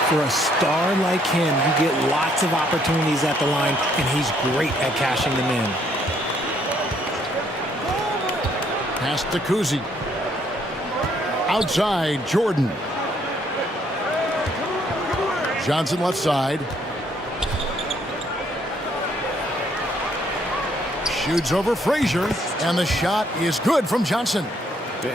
For a star like him, you get lots of opportunities at the line, and he's great at cashing them in. Pass to Kuzi. Outside, Jordan. Johnson left side. Shoots over Frazier, and the shot is good from Johnson.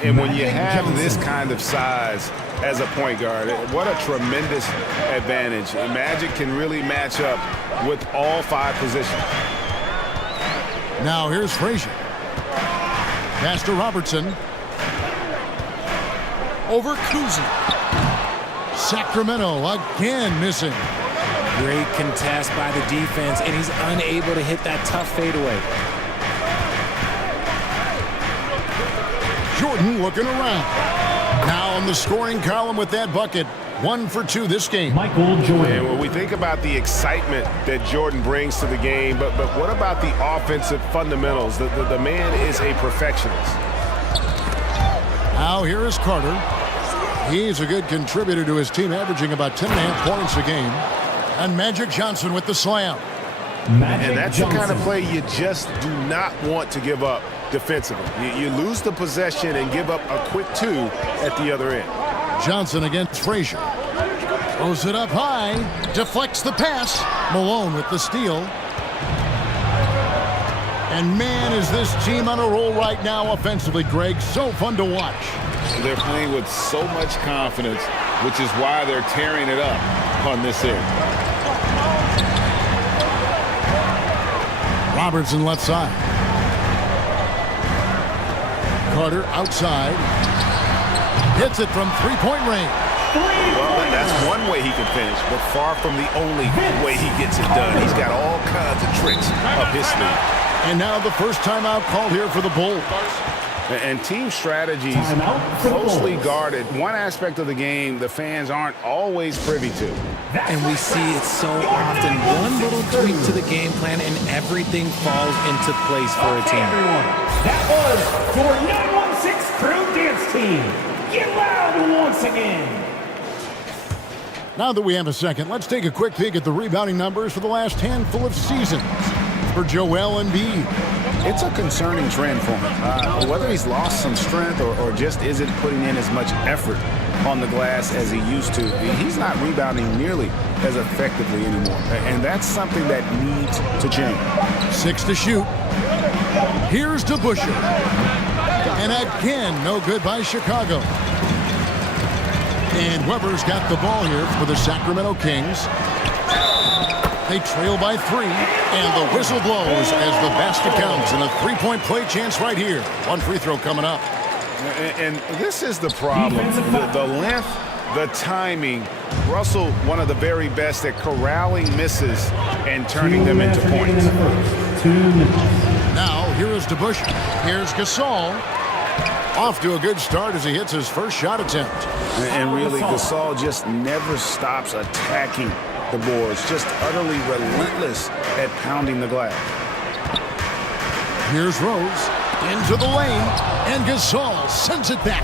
And when you have this kind of size as a point guard, what a tremendous advantage. Magic can really match up with all 5 positions. Now here's Frazier. Pass to Robertson. Over Kuzi. Sacramento again missing. Great contest by the defense, and he's unable to hit that tough fadeaway. Jordan looking around. Now on the scoring column with that bucket. 1 for 2 this game. Michael Jordan. And when we think about the excitement that Jordan brings to the game, but what about the offensive fundamentals? The man is a perfectionist. Now here is Carter. He's a good contributor to his team, averaging about 10.5 points a game. And Magic Johnson with the slam. And that's the kind of play you just do not want to give up defensively. You lose the possession and give up a quick 2 at the other end. Johnson against Frazier. Throws it up high. Deflects the pass. Malone with the steal. And man, is this team on a roll right now offensively, Greg. So fun to watch. They're playing with so much confidence, which is why they're tearing it up on this end. Robertson left side. Carter outside. Hits it from three-point range. Well, that's one way he can finish, but far from the only way he gets it done. He's got all kinds of tricks up his sleeve. And now the first timeout called here for the Bulls. And team strategies closely guarded. One aspect of the game the fans aren't always privy to. And we see it so often. One little tweak to the game plan and everything falls into place for a team. That was your 916 Crew Dance Team. Get loud once again. Now that we have a second, let's take a quick peek at the rebounding numbers for the last handful of seasons for Joel Embiid. It's a concerning trend for him. Whether he's lost some strength or just isn't putting in as much effort on the glass as he used to, he's not rebounding nearly as effectively anymore. And that's something that needs to change. 6 to shoot. Here's to Busher. And again, no good by Chicago. And Weber's got the ball here for the Sacramento Kings. They trail by 3, and the whistle blows as the basket counts, and a 3-point play chance right here. One free throw coming up. And this is the problem. The length, the timing. Russell, one of the very best at corralling misses and turning them into points. Now, here is DeBusschere. Here's Gasol. Off to a good start as he hits his first shot attempt. And really, Gasol just never stops attacking the boards, just utterly relentless at pounding the glass. Here's Rose into the lane, and Gasol sends it back.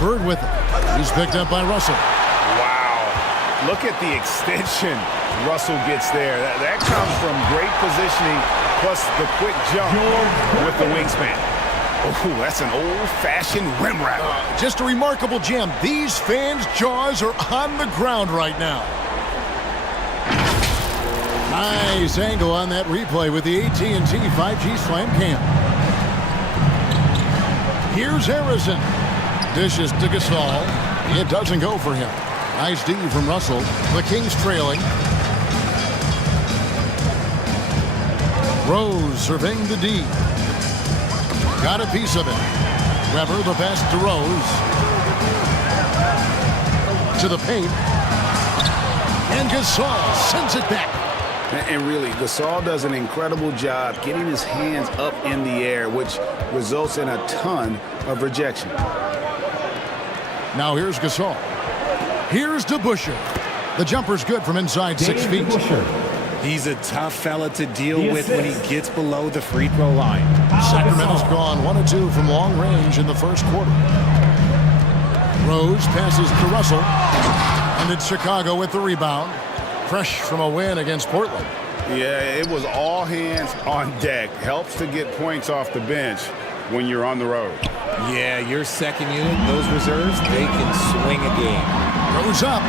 Bird with it. He's picked up by Russell. Wow. Look at the extension Russell gets there. That comes from great positioning, plus the quick jump with the wingspan. Oh, that's an old-fashioned rim wrap. Just a remarkable gem. These fans' jaws are on the ground right now. Nice angle on that replay with the AT&T 5G Slam Cam. Here's Harrison. Dishes to Gasol. It doesn't go for him. Nice D from Russell. The Kings trailing. Rose surveying the D. Got a piece of it. Weber, the pass to Rose. To the paint. And Gasol sends it back. And really, Gasol does an incredible job getting his hands up in the air, which results in a ton of rejection. Now here's Gasol. Here's DeBusschere. The jumper's good from inside 6 feet. He's a tough fella to deal with when he gets below the free throw line. Sacramento's gone 1 of 2 from long range in the first quarter. Rose passes to Russell. And it's Chicago with the rebound. Fresh from a win against Portland. Yeah, it was all hands on deck. Helps to get points off the bench when you're on the road. Yeah, your second unit, those reserves, they can swing a game. Rose up.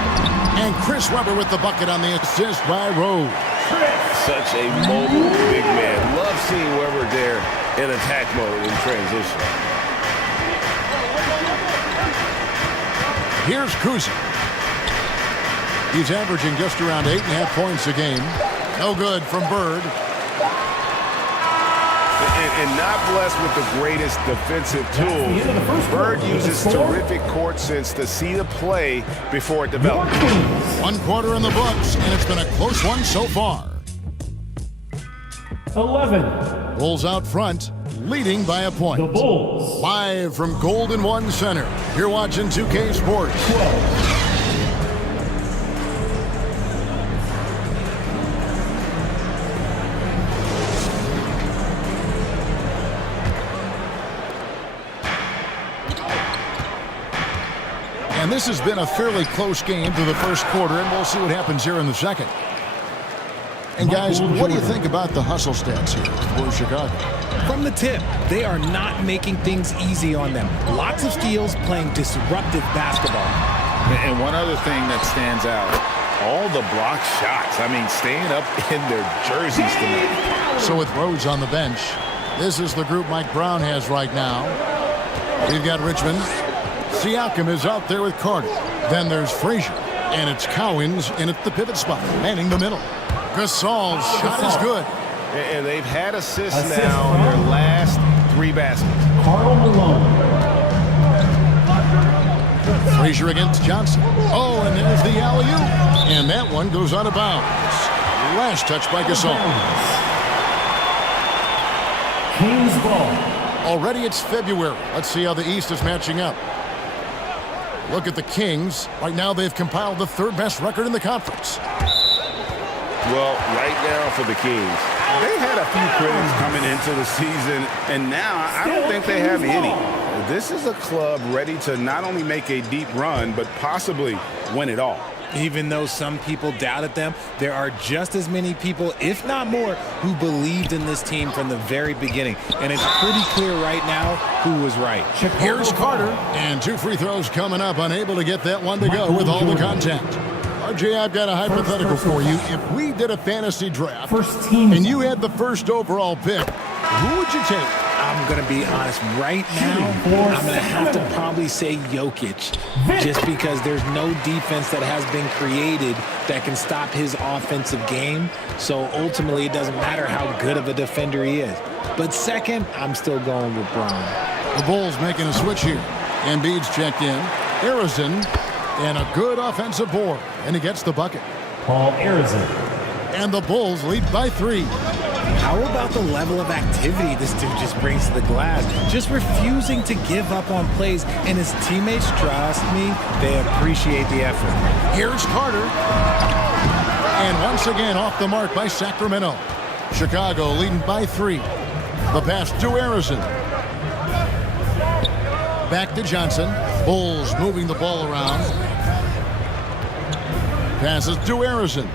And Chris Webber with the bucket on the assist by Rose. Such a mobile big man. Love seeing Webber there in attack mode in transition. Here's Kuzi. He's averaging just around 8.5 points a game. No good from Bird. And not blessed with the greatest defensive tools. Bird uses terrific court sense to see the play before it develops. 1 quarter in the books, and it's been a close one so far. 11. Bulls out front, leading by a point. The Bulls. Live from Golden One Center. You're watching 2K Sports. 12. And this has been a fairly close game through the first quarter, and we'll see what happens here in the second. And guys, what do you think about the hustle stats here for Chicago? From the tip, they are not making things easy on them. Lots of steals, playing disruptive basketball. And one other thing that stands out, all the block shots. I mean, staying up in their jerseys tonight. So with Rhodes on the bench, this is the group Mike Brown has right now. We've got Richmond. Siakam is out there with Carter. Then there's Frazier. And it's Cowens in at the pivot spot, manning the middle. Gasol's shot is good. And they've had assists now in their last 3 baskets. Karl Malone. Frazier against Johnson. Oh, and there's the alley-oop. And that one goes out of bounds. Last touch by Gasol. Kings ball. Already it's February. Let's see how the East is matching up. Look at the Kings. Right now they've compiled the 3rd best record in the conference. Well, right now for the Kings, they had a few critics coming into the season, and now I don't think they have any. This is a club ready to not only make a deep run, but possibly win it all. Even though some people doubted them, there are just as many people, if not more, who believed in this team from the very beginning. And it's pretty clear right now who was right. Here's Carter, and 2 free throws coming up, unable to get that one to go with all the contact. RJ, I've got a hypothetical for you. If we did a fantasy draft and you had the 1st overall pick, who would you take? I'm going to be honest. Right now, I'm going to have to probably say Jokic, just because there's no defense that has been created that can stop his offensive game. So ultimately, it doesn't matter how good of a defender he is. But second, I'm still going with Brown. The Bulls making a switch here. Embiid's checked in. Arizon, and a good offensive board. And he gets the bucket. Paul Arizon. And the Bulls lead by 3. How about the level of activity this dude just brings to the glass? Just refusing to give up on plays, and his teammates, trust me, they appreciate the effort. Here's Carter. And once again off the mark by Sacramento. Chicago leading by 3. The pass to Arizon. Back to Johnson. Bulls moving the ball around. Passes to Arizon.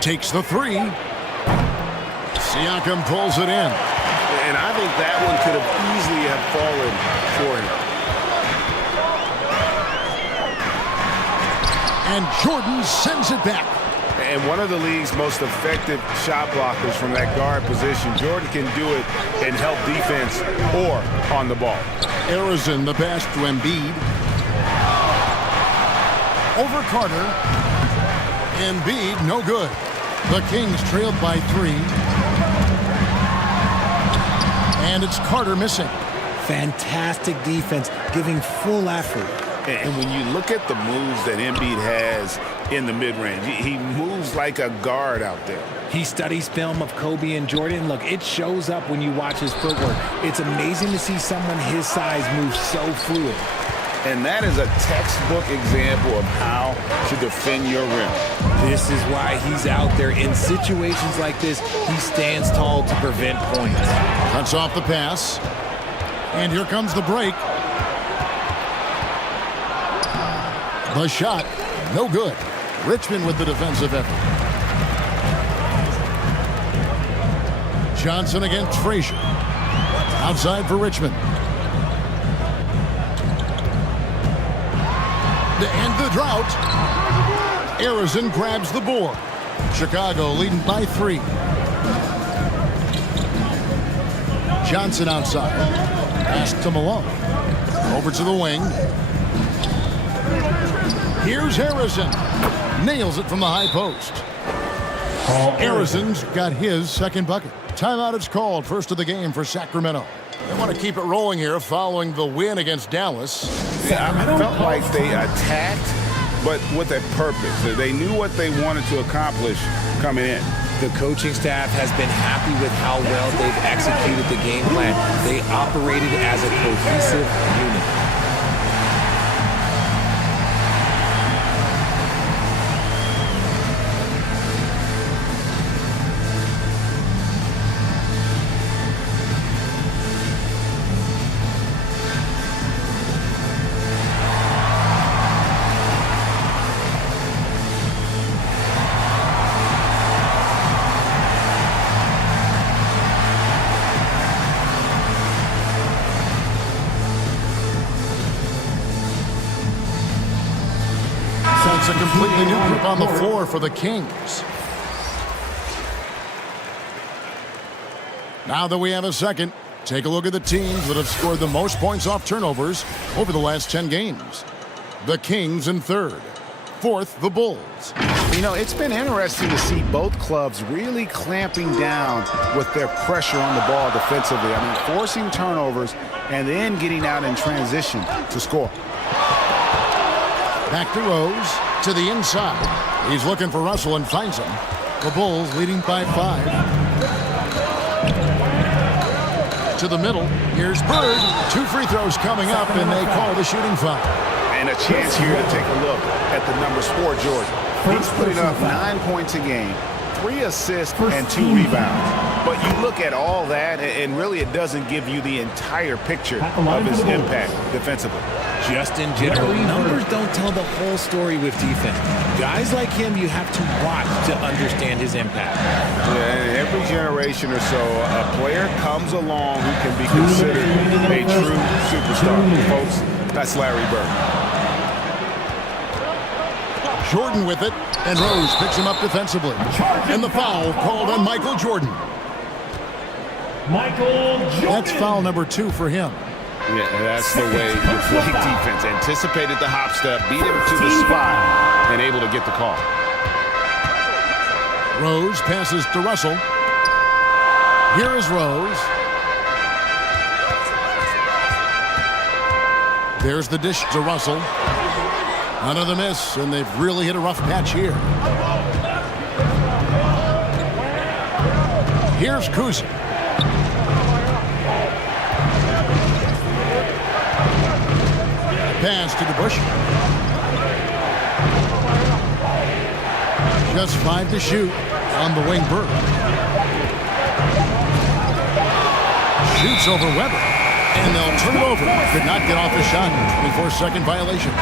Takes the 3. Siakam pulls it in. And I think that one could have easily have fallen for him. And Jordan sends it back. And one of the league's most effective shot blockers from that guard position. Jordan can do it and help defense or on the ball. Arizon, the pass to Embiid. Over Carter. Embiid, no good. The Kings trailed by 3. And it's Carter missing. Fantastic defense, giving full effort. And when you look at the moves that Embiid has in the mid-range, he moves like a guard out there. He studies film of Kobe and Jordan. Look, it shows up when you watch his footwork. It's amazing to see someone his size move so fluid. And that is a textbook example of how to defend your rim. This is why he's out there. In situations like this, he stands tall to prevent points. Cuts off the pass. And here comes the break. The shot, no good. Richmond with the defensive effort. Johnson against Frazier. Outside for Richmond. To end the drought, Arizon grabs the board. Chicago leading by 3. Johnson outside. Pass to Malone. Over to the wing. Here's Harrison. Nails it from the high post. Arizon's got his second bucket. Timeout is called. First of the game for Sacramento. They want to keep it rolling here following the win against Dallas. Yeah, I felt like they attacked, but with a purpose. They knew what they wanted to accomplish coming in. The coaching staff has been happy with how well they've executed the game plan. They operated as a cohesive unit. It's a completely new group on the floor for the Kings. Now that we have a second, take a look at the teams that have scored the most points off turnovers over the last 10 games. The Kings in third. Fourth, the Bulls. You know, it's been interesting to see both clubs really clamping down with their pressure on the ball defensively. I mean, forcing turnovers and then getting out in transition to score. Back to Rose, to the inside. He's looking for Russell and finds him. The Bulls leading by 5. To the middle, here's Bird. 2 free throws coming up, and they call the shooting foul. And a chance here to take a look at the numbers for Jordan. He's putting up 9 points a game, 3 assists, and 2 rebounds. But you look at all that, and really it doesn't give you the entire picture of his impact defensively. Just in general, numbers don't tell the whole story with defense. Guys like him, you have to watch to understand his impact. Yeah, every generation or so, a player comes along who can be considered a true superstar. Folks, that's Larry Bird. Jordan with it, and Rose picks him up defensively. And the foul called on Michael Jordan. Michael Jordan. That's foul number 2 for him. Yeah, that's the way you play defense. Anticipated the hop step, beat him to the spot, and able to get the call. Rose passes to Russell. Here is Rose. There's the dish to Russell. Another miss, and they've really hit a rough patch here. Here's Kuzi. Pass to the Bush. Just 5 to shoot on the wing. Bird shoots over Weber, and they'll turn it over. Could not get off the shot before second violation.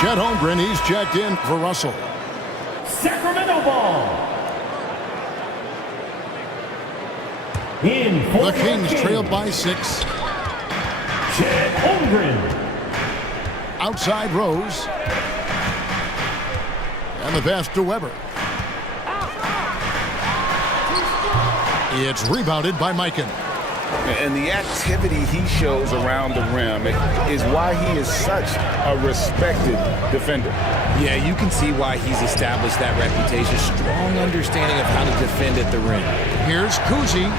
Chet Holmgren, he's checked in for Russell. Sacramento ball. The Kings trailed by 6. Chet Holmgren. Outside Rose. And the pass to Weber. It's rebounded by Mikan. And the activity he shows around the rim is why he is such a respected defender. Yeah, you can see why he's established that reputation. Strong understanding of how to defend at the rim. Here's Kuzi.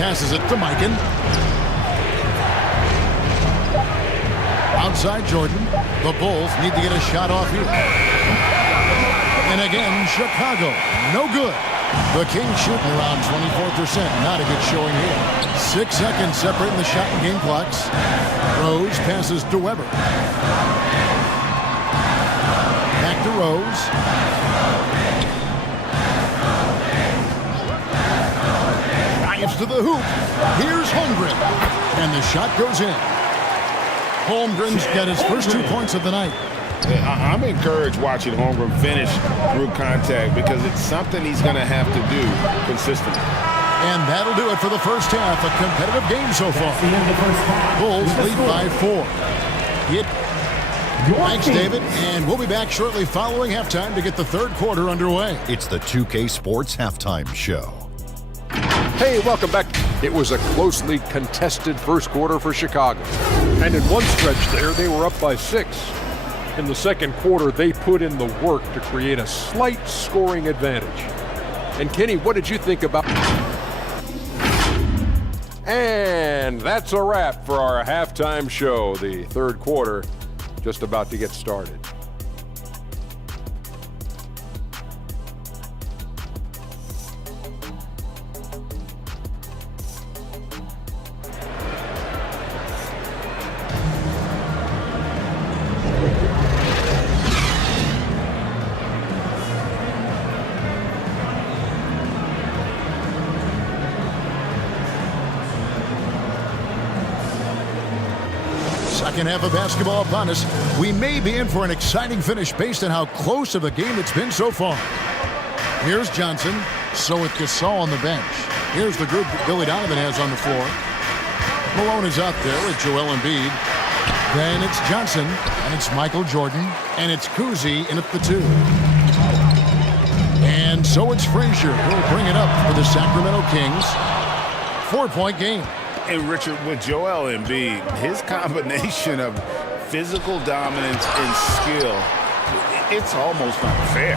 Passes it to Mikan. Outside Jordan. The Bulls need to get a shot off here. And again, Chicago. No good. The Kings shooting around 24%. Not a good showing here. 6 seconds separating the shot and game clocks. Rose passes to Weber. Back to Rose. drives to the hoop. Here's Holmgren. And the shot goes in. Holmgren's got his first 2 points of the night. I'm encouraged watching Holmgren finish through contact because it's something he's going to have to do consistently. And that'll do it for the first half. A competitive game so far. Bulls lead by 4. Thanks, David. And we'll be back shortly following halftime to get the third quarter underway. It's the 2K Sports Halftime Show. Hey, welcome back. It was a closely contested first quarter for Chicago. And in one stretch there, they were up by 6. In the second quarter, they put in the work to create a slight scoring advantage. And Kenny, what did you think about... And that's a wrap for our halftime show. The third quarter just about to get started. Second half of basketball upon us. We may be in for an exciting finish based on how close of a game it's been so far. Here's Johnson. So with Gasol on the bench. Here's the group that Billy Donovan has on the floor. Malone is out there with Joel Embiid. Then it's Johnson, and it's Michael Jordan, and it's Cousy in at the 2. And so it's Frazier who'll bring it up for the Sacramento Kings. 4-point game. And Richard, with Joel Embiid, his combination of physical dominance and skill, it's almost unfair.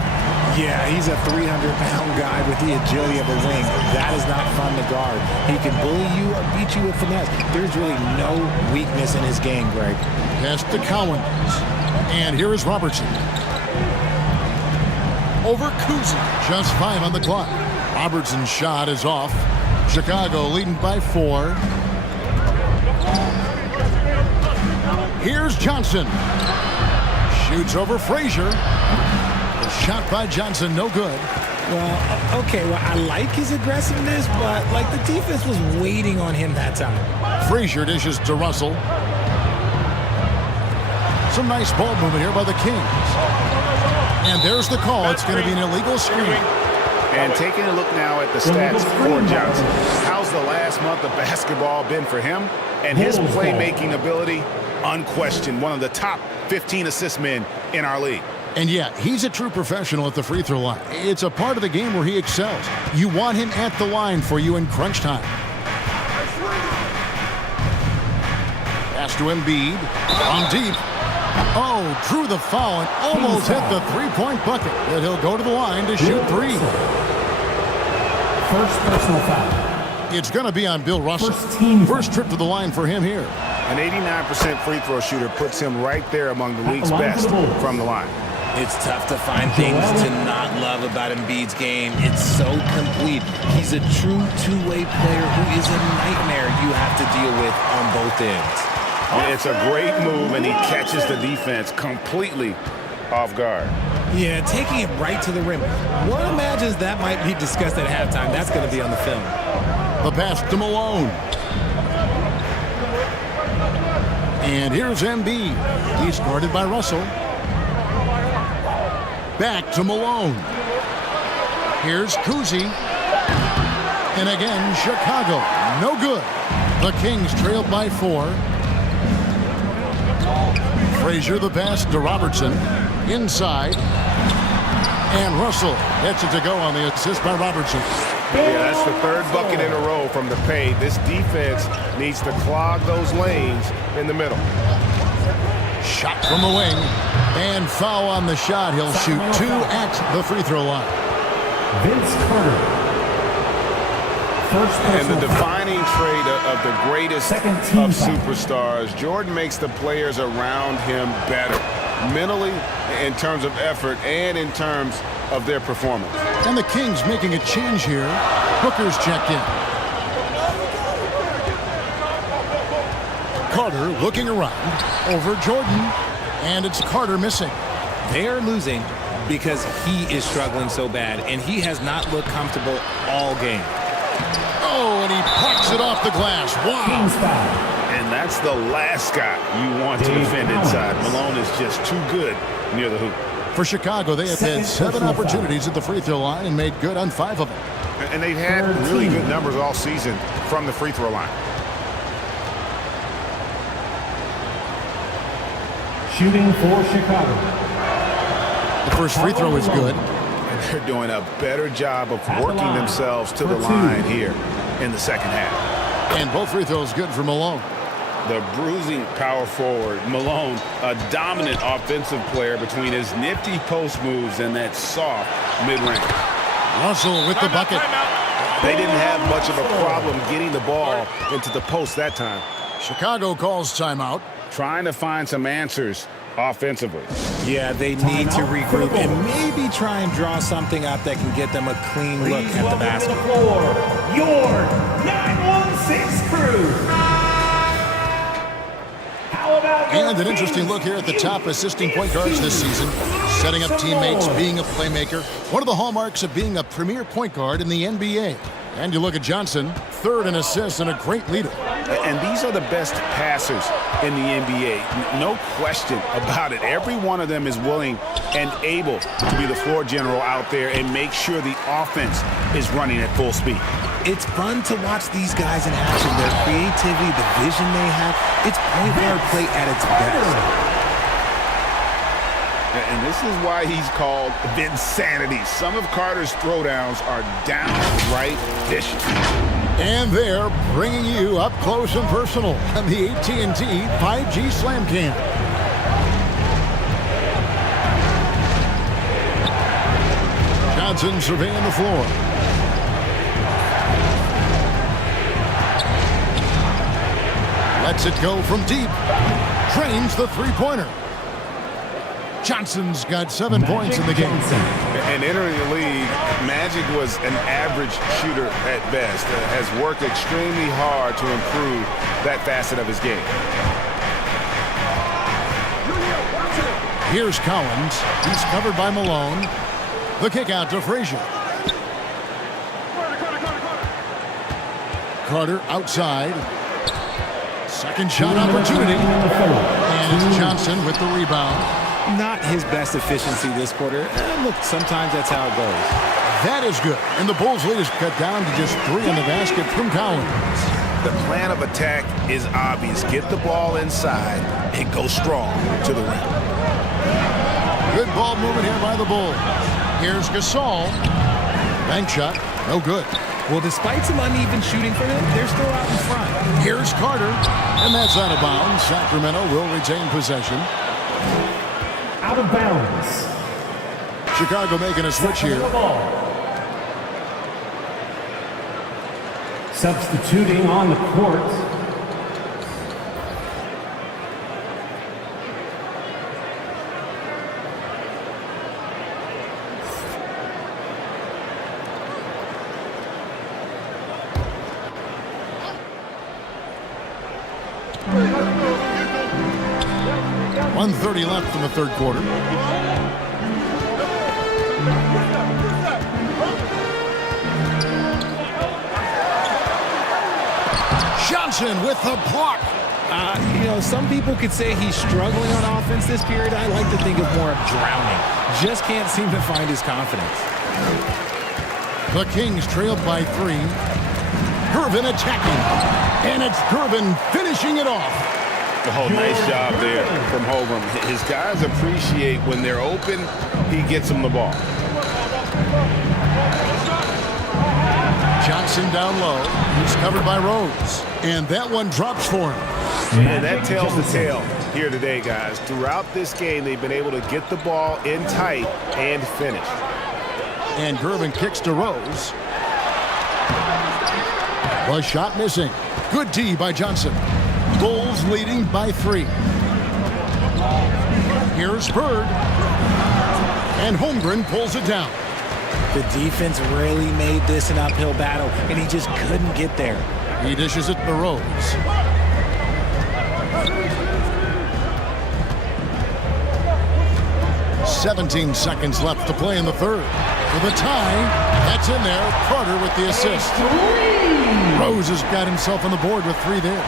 Yeah, he's a 300-pound guy with the agility of a wing. That is not fun to guard. He can bully you or beat you with finesse. There's really no weakness in his game, Greg. Pass to Cowan. And here is Robertson. Over Cousy. Just 5 on the clock. Robertson's shot is off. Chicago leading by 4. Here's Johnson. Shoots over Frazier. The shot by Johnson, no good. Well, okay, I like his aggressiveness, but like the defense was waiting on him that time. Frazier dishes to Russell. Some nice ball movement here by the Kings. And there's the call. It's going to be an illegal screen. And taking a look now at the stats for Johnson. How's the last month of basketball been for him? And his playmaking ability, unquestioned, one of the top 15 assist men in our league. And yeah, he's a true professional at the free throw line. It's a part of the game where he excels. You want him at the line for you in crunch time. Pass to Embiid. On deep. Oh, drew the foul and almost hit the three-point bucket. But he'll go to the line to shoot 3. First personal foul. It's going to be on Bill Russell. First trip to the line for him here. An 89% free throw shooter puts him right there among the league's best from the line. It's tough to find things to not love about Embiid's game. It's so complete. He's a true two-way player who is a nightmare you have to deal with on both ends. It's a great move, and he catches the defense completely off guard. Yeah, taking it right to the rim. One imagines that might be discussed at halftime. That's going to be on the film. The pass to Malone. And here's Embiid. He's guarded by Russell. Back to Malone. Here's Cousy. And again, Chicago. No good. The Kings trailed by 4. Frazier the pass to Robertson. Inside. And Russell gets it to go on the assist by Robertson. Yeah, that's the third bucket in a row from the paint. This defense needs to clog those lanes in the middle. Shot from the wing. And foul on the shot. He'll shoot 2 at the free throw line. Vince Carter. And the defining trait of the greatest of superstars, Jordan makes the players around him better, mentally, in terms of effort, and in terms of their performance. And the Kings making a change here. Booker's checked in. Carter looking around over Jordan, and it's Carter missing. They are losing because he is struggling so bad, and he has not looked comfortable all game. Oh, and he plucks it off the glass. Wow. And that's the last guy you want to defend inside. Malone is just too good near the hoop. For Chicago, they have had 7 opportunities at the free throw line and made good on 5 of them. And they've had really good numbers all season from the free throw line. Shooting for Chicago. The first free throw is good. And they're doing a better job of working themselves to the line here in the second half. And both free throws good for Malone. The bruising power forward, Malone, a dominant offensive player between his nifty post moves and that soft mid-range. Russell with the bucket. They didn't have much of a problem getting the ball into the post that time. Chicago calls timeout. Trying to find some answers offensively. Yeah, they need to regroup and maybe try and draw something up that can get them a clean look at the basket. Your 916 crew. And an interesting look here at the top assisting point guards this season. Setting up teammates, being a playmaker. One of the hallmarks of being a premier point guard in the NBA. And you look at Johnson, 3rd in assists and a great leader. And these are the best passers in the NBA. No question about it. Every one of them is willing and able to be the floor general out there and make sure the offense is running at full speed. It's fun to watch these guys in action. Their creativity, the vision they have, it's point guard play at its best. And this is why he's called Vinsanity. Some of Carter's throwdowns are downright vicious. And they're bringing you up close and personal on the AT&T 5G Slam Cam. Johnson surveying the floor. Lets it go from deep. Drains the three-pointer. Johnson's got 7 points in the game. And entering the league, Magic was an average shooter at best. Has worked extremely hard to improve that facet of his game. Here's Collins. He's covered by Malone. The kick out to Frazier. Carter outside. Second shot opportunity. And it's Johnson with the rebound. Not his best efficiency this quarter. Look, sometimes that's how it goes. That is good. And the Bulls lead is cut down to just 3 in the basket from Collins. The plan of attack is obvious. Get the ball inside and go strong to the rim. Good ball movement here by the Bulls. Here's Gasol. Bank shot. No good. Well, despite some uneven shooting for them, they're still out in front. Here's Carter. And that's out of bounds. Sacramento will retain possession. Out of bounds. Chicago making a switch here. Substituting on the court. .130 left in the third quarter. Johnson with the block. Some people could say he's struggling on offense this period. I like to think of more of drowning. Just can't seem to find his confidence. The Kings trailed by 3. Gervin attacking. And it's Gervin finishing it off. Oh, nice job there from Holmgren. His guys appreciate when they're open, he gets them the ball. Johnson down low. He's covered by Rose. And that one drops for him. And that tells the tale here today, guys. Throughout this game, they've been able to get the ball in tight and finish. And Gervin kicks to Rose. Was shot missing. Good D by Johnson. Bulls leading by 3. Here's Bird. And Holmgren pulls it down. The defense really made this an uphill battle, and he just couldn't get there. He dishes it to Rose. .17 seconds left to play in the third. For the tie, that's in there. Carter with the assist. Rose has got himself on the board with 3 there.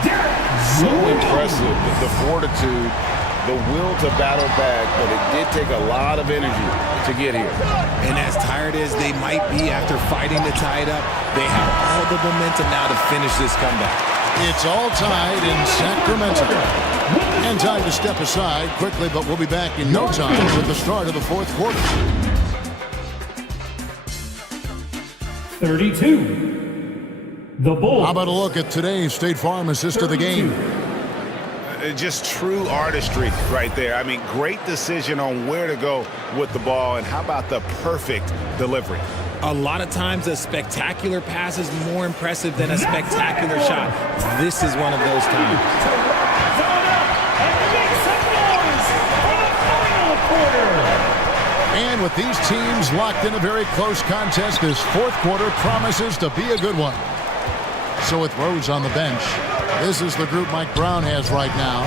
So impressive, the fortitude, the will to battle back, but it did take a lot of energy to get here. And as tired as they might be after fighting to tie it up, they have all the momentum now to finish this comeback. It's all tied in Sacramento. And time to step aside quickly, but we'll be back in no time with the start of the 4th quarter. 32. The Bulls. How about a look at today's State Farm assist of the game? Just true artistry right there. I mean, great decision on where to go with the ball, and how about the perfect delivery? A lot of times a spectacular pass is more impressive than a spectacular shot. This is one of those times. And with these teams locked in a very close contest, this 4th quarter promises to be a good one. So with Rose on the bench, this is the group Mike Brown has right now.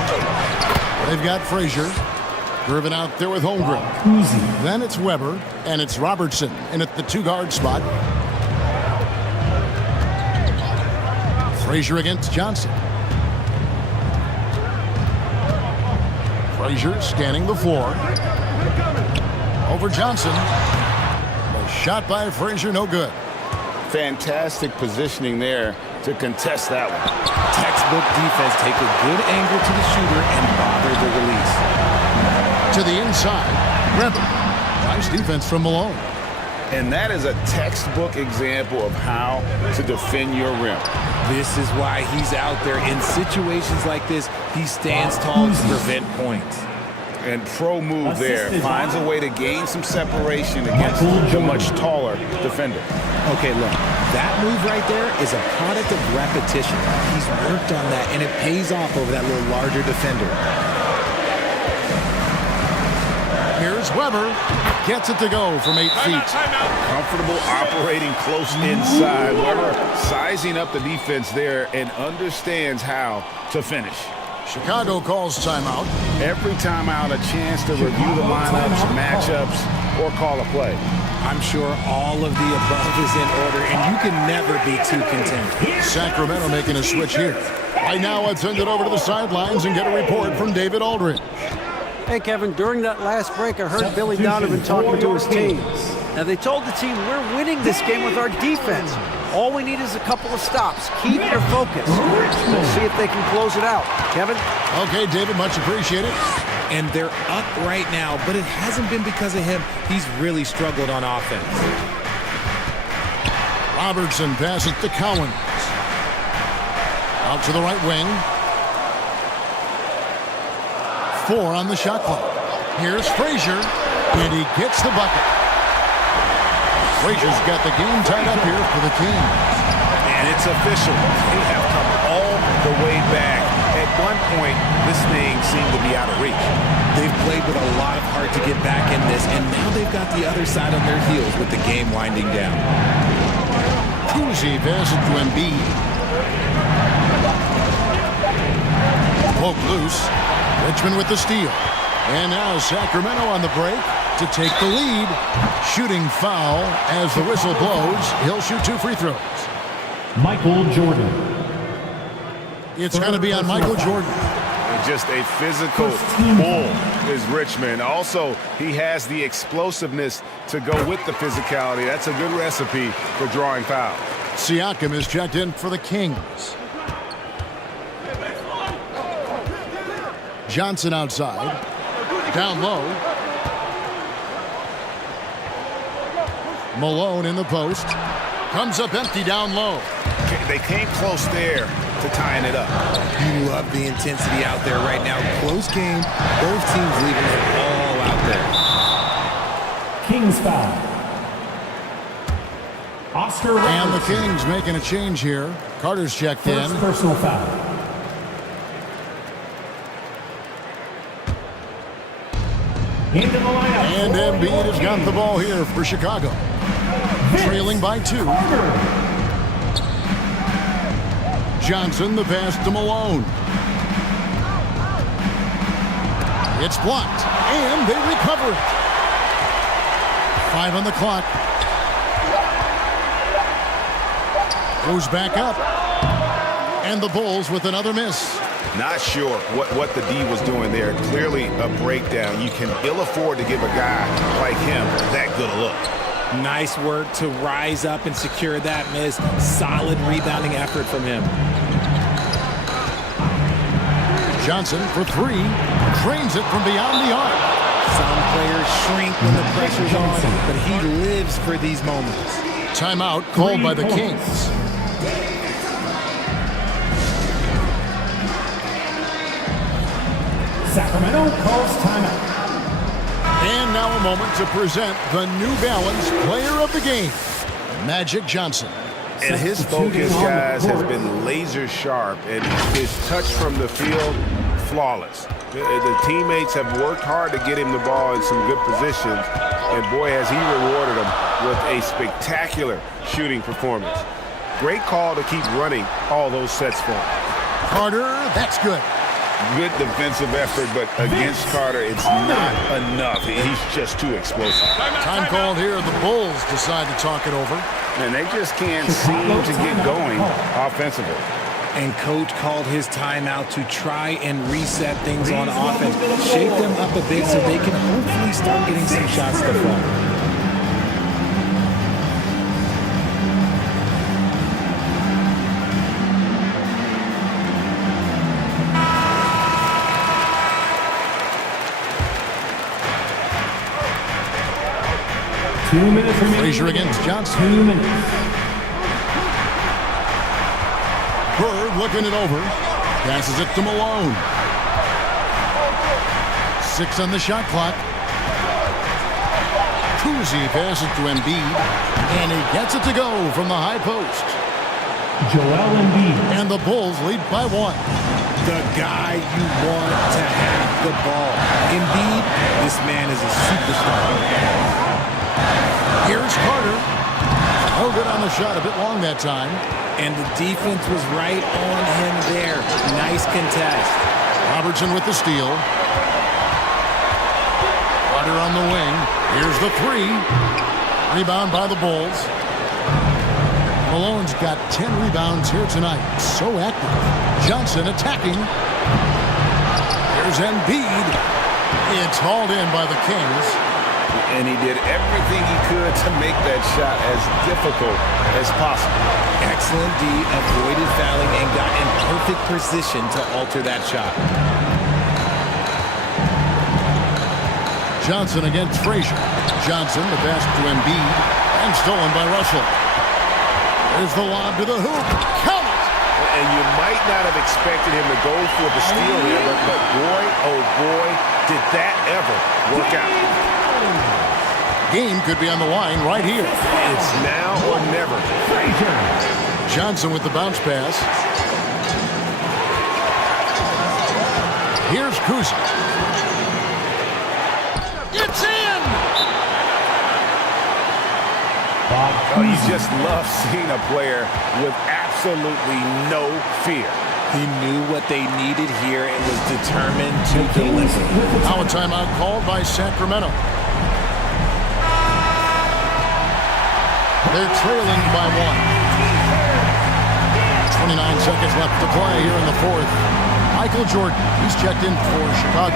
They've got Frazier driven out there with Holmgren. Then it's Weber, and it's Robertson in at the 2-guard spot. Frazier against Johnson. Frazier scanning the floor. Over Johnson. A shot by Frazier, no good. Fantastic positioning there to contest that one. Textbook defense, take a good angle to the shooter and bother the release. To the inside, Weber. Nice defense from Malone. And that is a textbook example of how to defend your rim. This is why he's out there. In situations like this, he stands tall to prevent points. And pro move there. Finds a way to gain some separation against the much taller defender. Okay, look, that move right there is a product of repetition. He's worked on that, and it pays off over that little larger defender. Here's Weber. Gets it to go from 8 feet. Comfortable operating close inside. Weber sizing up the defense there and understands how to finish. Chicago calls timeout. Every timeout, a chance to review the lineups, matchups, or call a play. I'm sure all of the above is in order, and you can never be too content. Sacramento making a switch here. Right now, let's send it over to the sidelines and get a report from David Aldridge. Hey, Kevin, during that last break, I heard Billy Donovan talking to his team. Now, they told the team, we're winning this game with our defense. All we need is a couple of stops. Keep your focus. We'll see if they can close it out. Kevin? Okay, David, much appreciated. And they're up right now, but it hasn't been because of him. He's really struggled on offense. Robertson passes to Cowens. Out to the right wing. 4 on the shot clock. Here's Frazier, and he gets the bucket. Frazier's got the game tied up here for the Kings. And it's official. They have come all the way back. At one point, this thing seemed to be out of reach. They've played with a lot of heart to get back in this, and now they've got the other side on their heels with the game winding down. Kuzi passes to Embiid. Poke loose. Richmond with the steal. And now Sacramento on the break to take the lead. Shooting foul as the whistle blows. He'll shoot 2 free throws. Michael Jordan. It's going to be on Michael Jordan. Just a physical bull is Richmond. Also, he has the explosiveness to go with the physicality. That's a good recipe for drawing fouls. Siakam is checked in for the Kings. Johnson outside. Down low. Malone in the post. Comes up empty down low. They came close there to tying it up. You love the intensity out there right now. Close game. Both teams leaving it all out there. Kings foul. Oscar And the Robertson. Kings making a change here. Carter's checked First in. personal foul. Into the lineup. And Embiid has got the ball here for Chicago. Trailing by 2. Johnson, the pass to Malone. It's blocked, and they recover it. 5 on the clock. Goes back up. And the Bulls with another miss. Not sure what the D was doing there. Clearly a breakdown. You can ill afford to give a guy like him that good a look. Nice work to rise up and secure that miss. Solid rebounding effort from him. Johnson for three. Drains it from beyond the arc. Some players shrink when the pressure's on, but he lives for these moments. Timeout called by the Kings. Sacramento calls timeout. And now a moment to present the New Balance Player of the Game, Magic Johnson. And his focus, guys, has been laser sharp, and his touch from the field, flawless. The teammates have worked hard to get him the ball in some good positions, and boy, has he rewarded them with a spectacular shooting performance. Great call to keep running all those sets for him. Carter, that's good. Good defensive effort, but against Carter, it's not enough. He's just too explosive. Time called here. The Bulls decide to talk it over. And they just can't seem to get going offensively. And coach called his timeout to try and reset things on offense. Shake them up a bit so they can hopefully start getting some shots to fall. 2 minutes remaining. Frazier against Johnson. 2 minutes. Bird looking it over. Passes it to Malone. 6 on the shot clock. Kuzi passes to Embiid. And he gets it to go from the high post. Joel Embiid. And the Bulls lead by 1. The guy you want to have the ball. Embiid, this man is a superstar. Here's Carter. Oh, good on the shot. A bit long that time. And the defense was right on him there. Nice contest. Robertson with the steal. Carter on the wing. Here's the 3. Rebound by the Bulls. Malone's got 10 rebounds here tonight. So active. Johnson attacking. Here's Embiid. It's hauled in by the Kings. And he did everything he could to make that shot as difficult as possible. Excellent D, avoided fouling and got in perfect position to alter that shot. Johnson against Frazier. Johnson, the pass to Embiid, and stolen by Russell. There's the lob to the hoop. Count it! And you might not have expected him to go for the steal here, but boy, oh boy, did that ever work out. Game could be on the line right here. It's now or never. Johnson with the bounce pass. Here's Kuzi. It's in! Oh, you just love seeing a player with absolutely no fear. He knew what they needed here and was determined to deliver. Now a timeout called by Sacramento. They're trailing by 1. 29 seconds left to play here in the 4th. Michael Jordan, he's checked in for Chicago.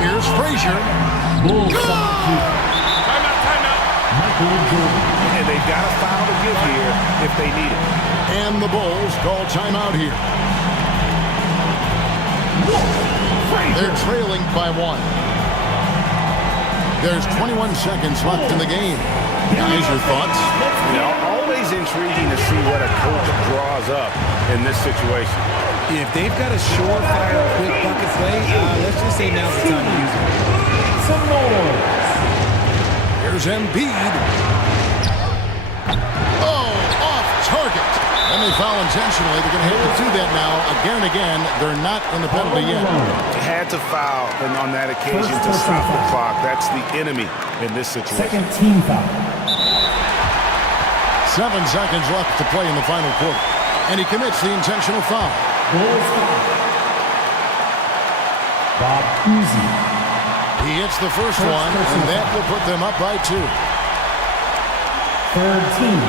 Here's Frazier. Timeout. Michael Jordan. And they've got a foul to give here if they need it. And the Bulls call timeout here. They're trailing by 1. There's 21 seconds left in the game. Guys, your thoughts? You know, always intriguing to see what a coach draws up in this situation. If they've got a surefire quick bucket play, let's just say now's the time to use it. Some more. Here's Embiid. Oh, off target. And they foul intentionally. They're going to have to do that now again and again. They're not in the penalty yet. Had to foul and on that occasion to stop the clock. That's the enemy in this situation. Second team foul. 7 seconds left to play in the final quarter. And he commits the intentional foul. Bulls foul. Bob Cousy. He hits the first one, and that will put them up by 2. Third team.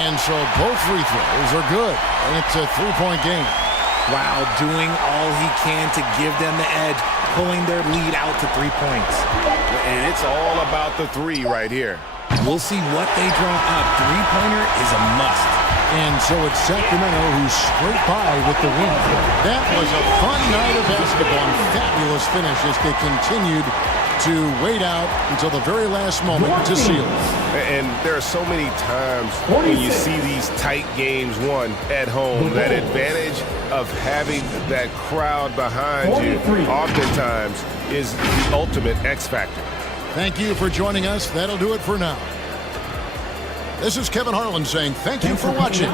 And so both free throws are good. And it's a three-point game. Wow, doing all he can to give them the edge, pulling their lead out to 3 points. And it's all about the three right here. We'll see what they draw up. Three-pointer is a must. And so it's Sacramento who's straight by with the win. That was a fun night of basketball and fabulous finish as they continued to wait out until the very last moment to seal it. And there are so many times when you see these tight games won at home, that advantage of having that crowd behind you oftentimes is the ultimate X factor. Thank you for joining us. That'll do it for now. This is Kevin Harlan saying thank you for watching.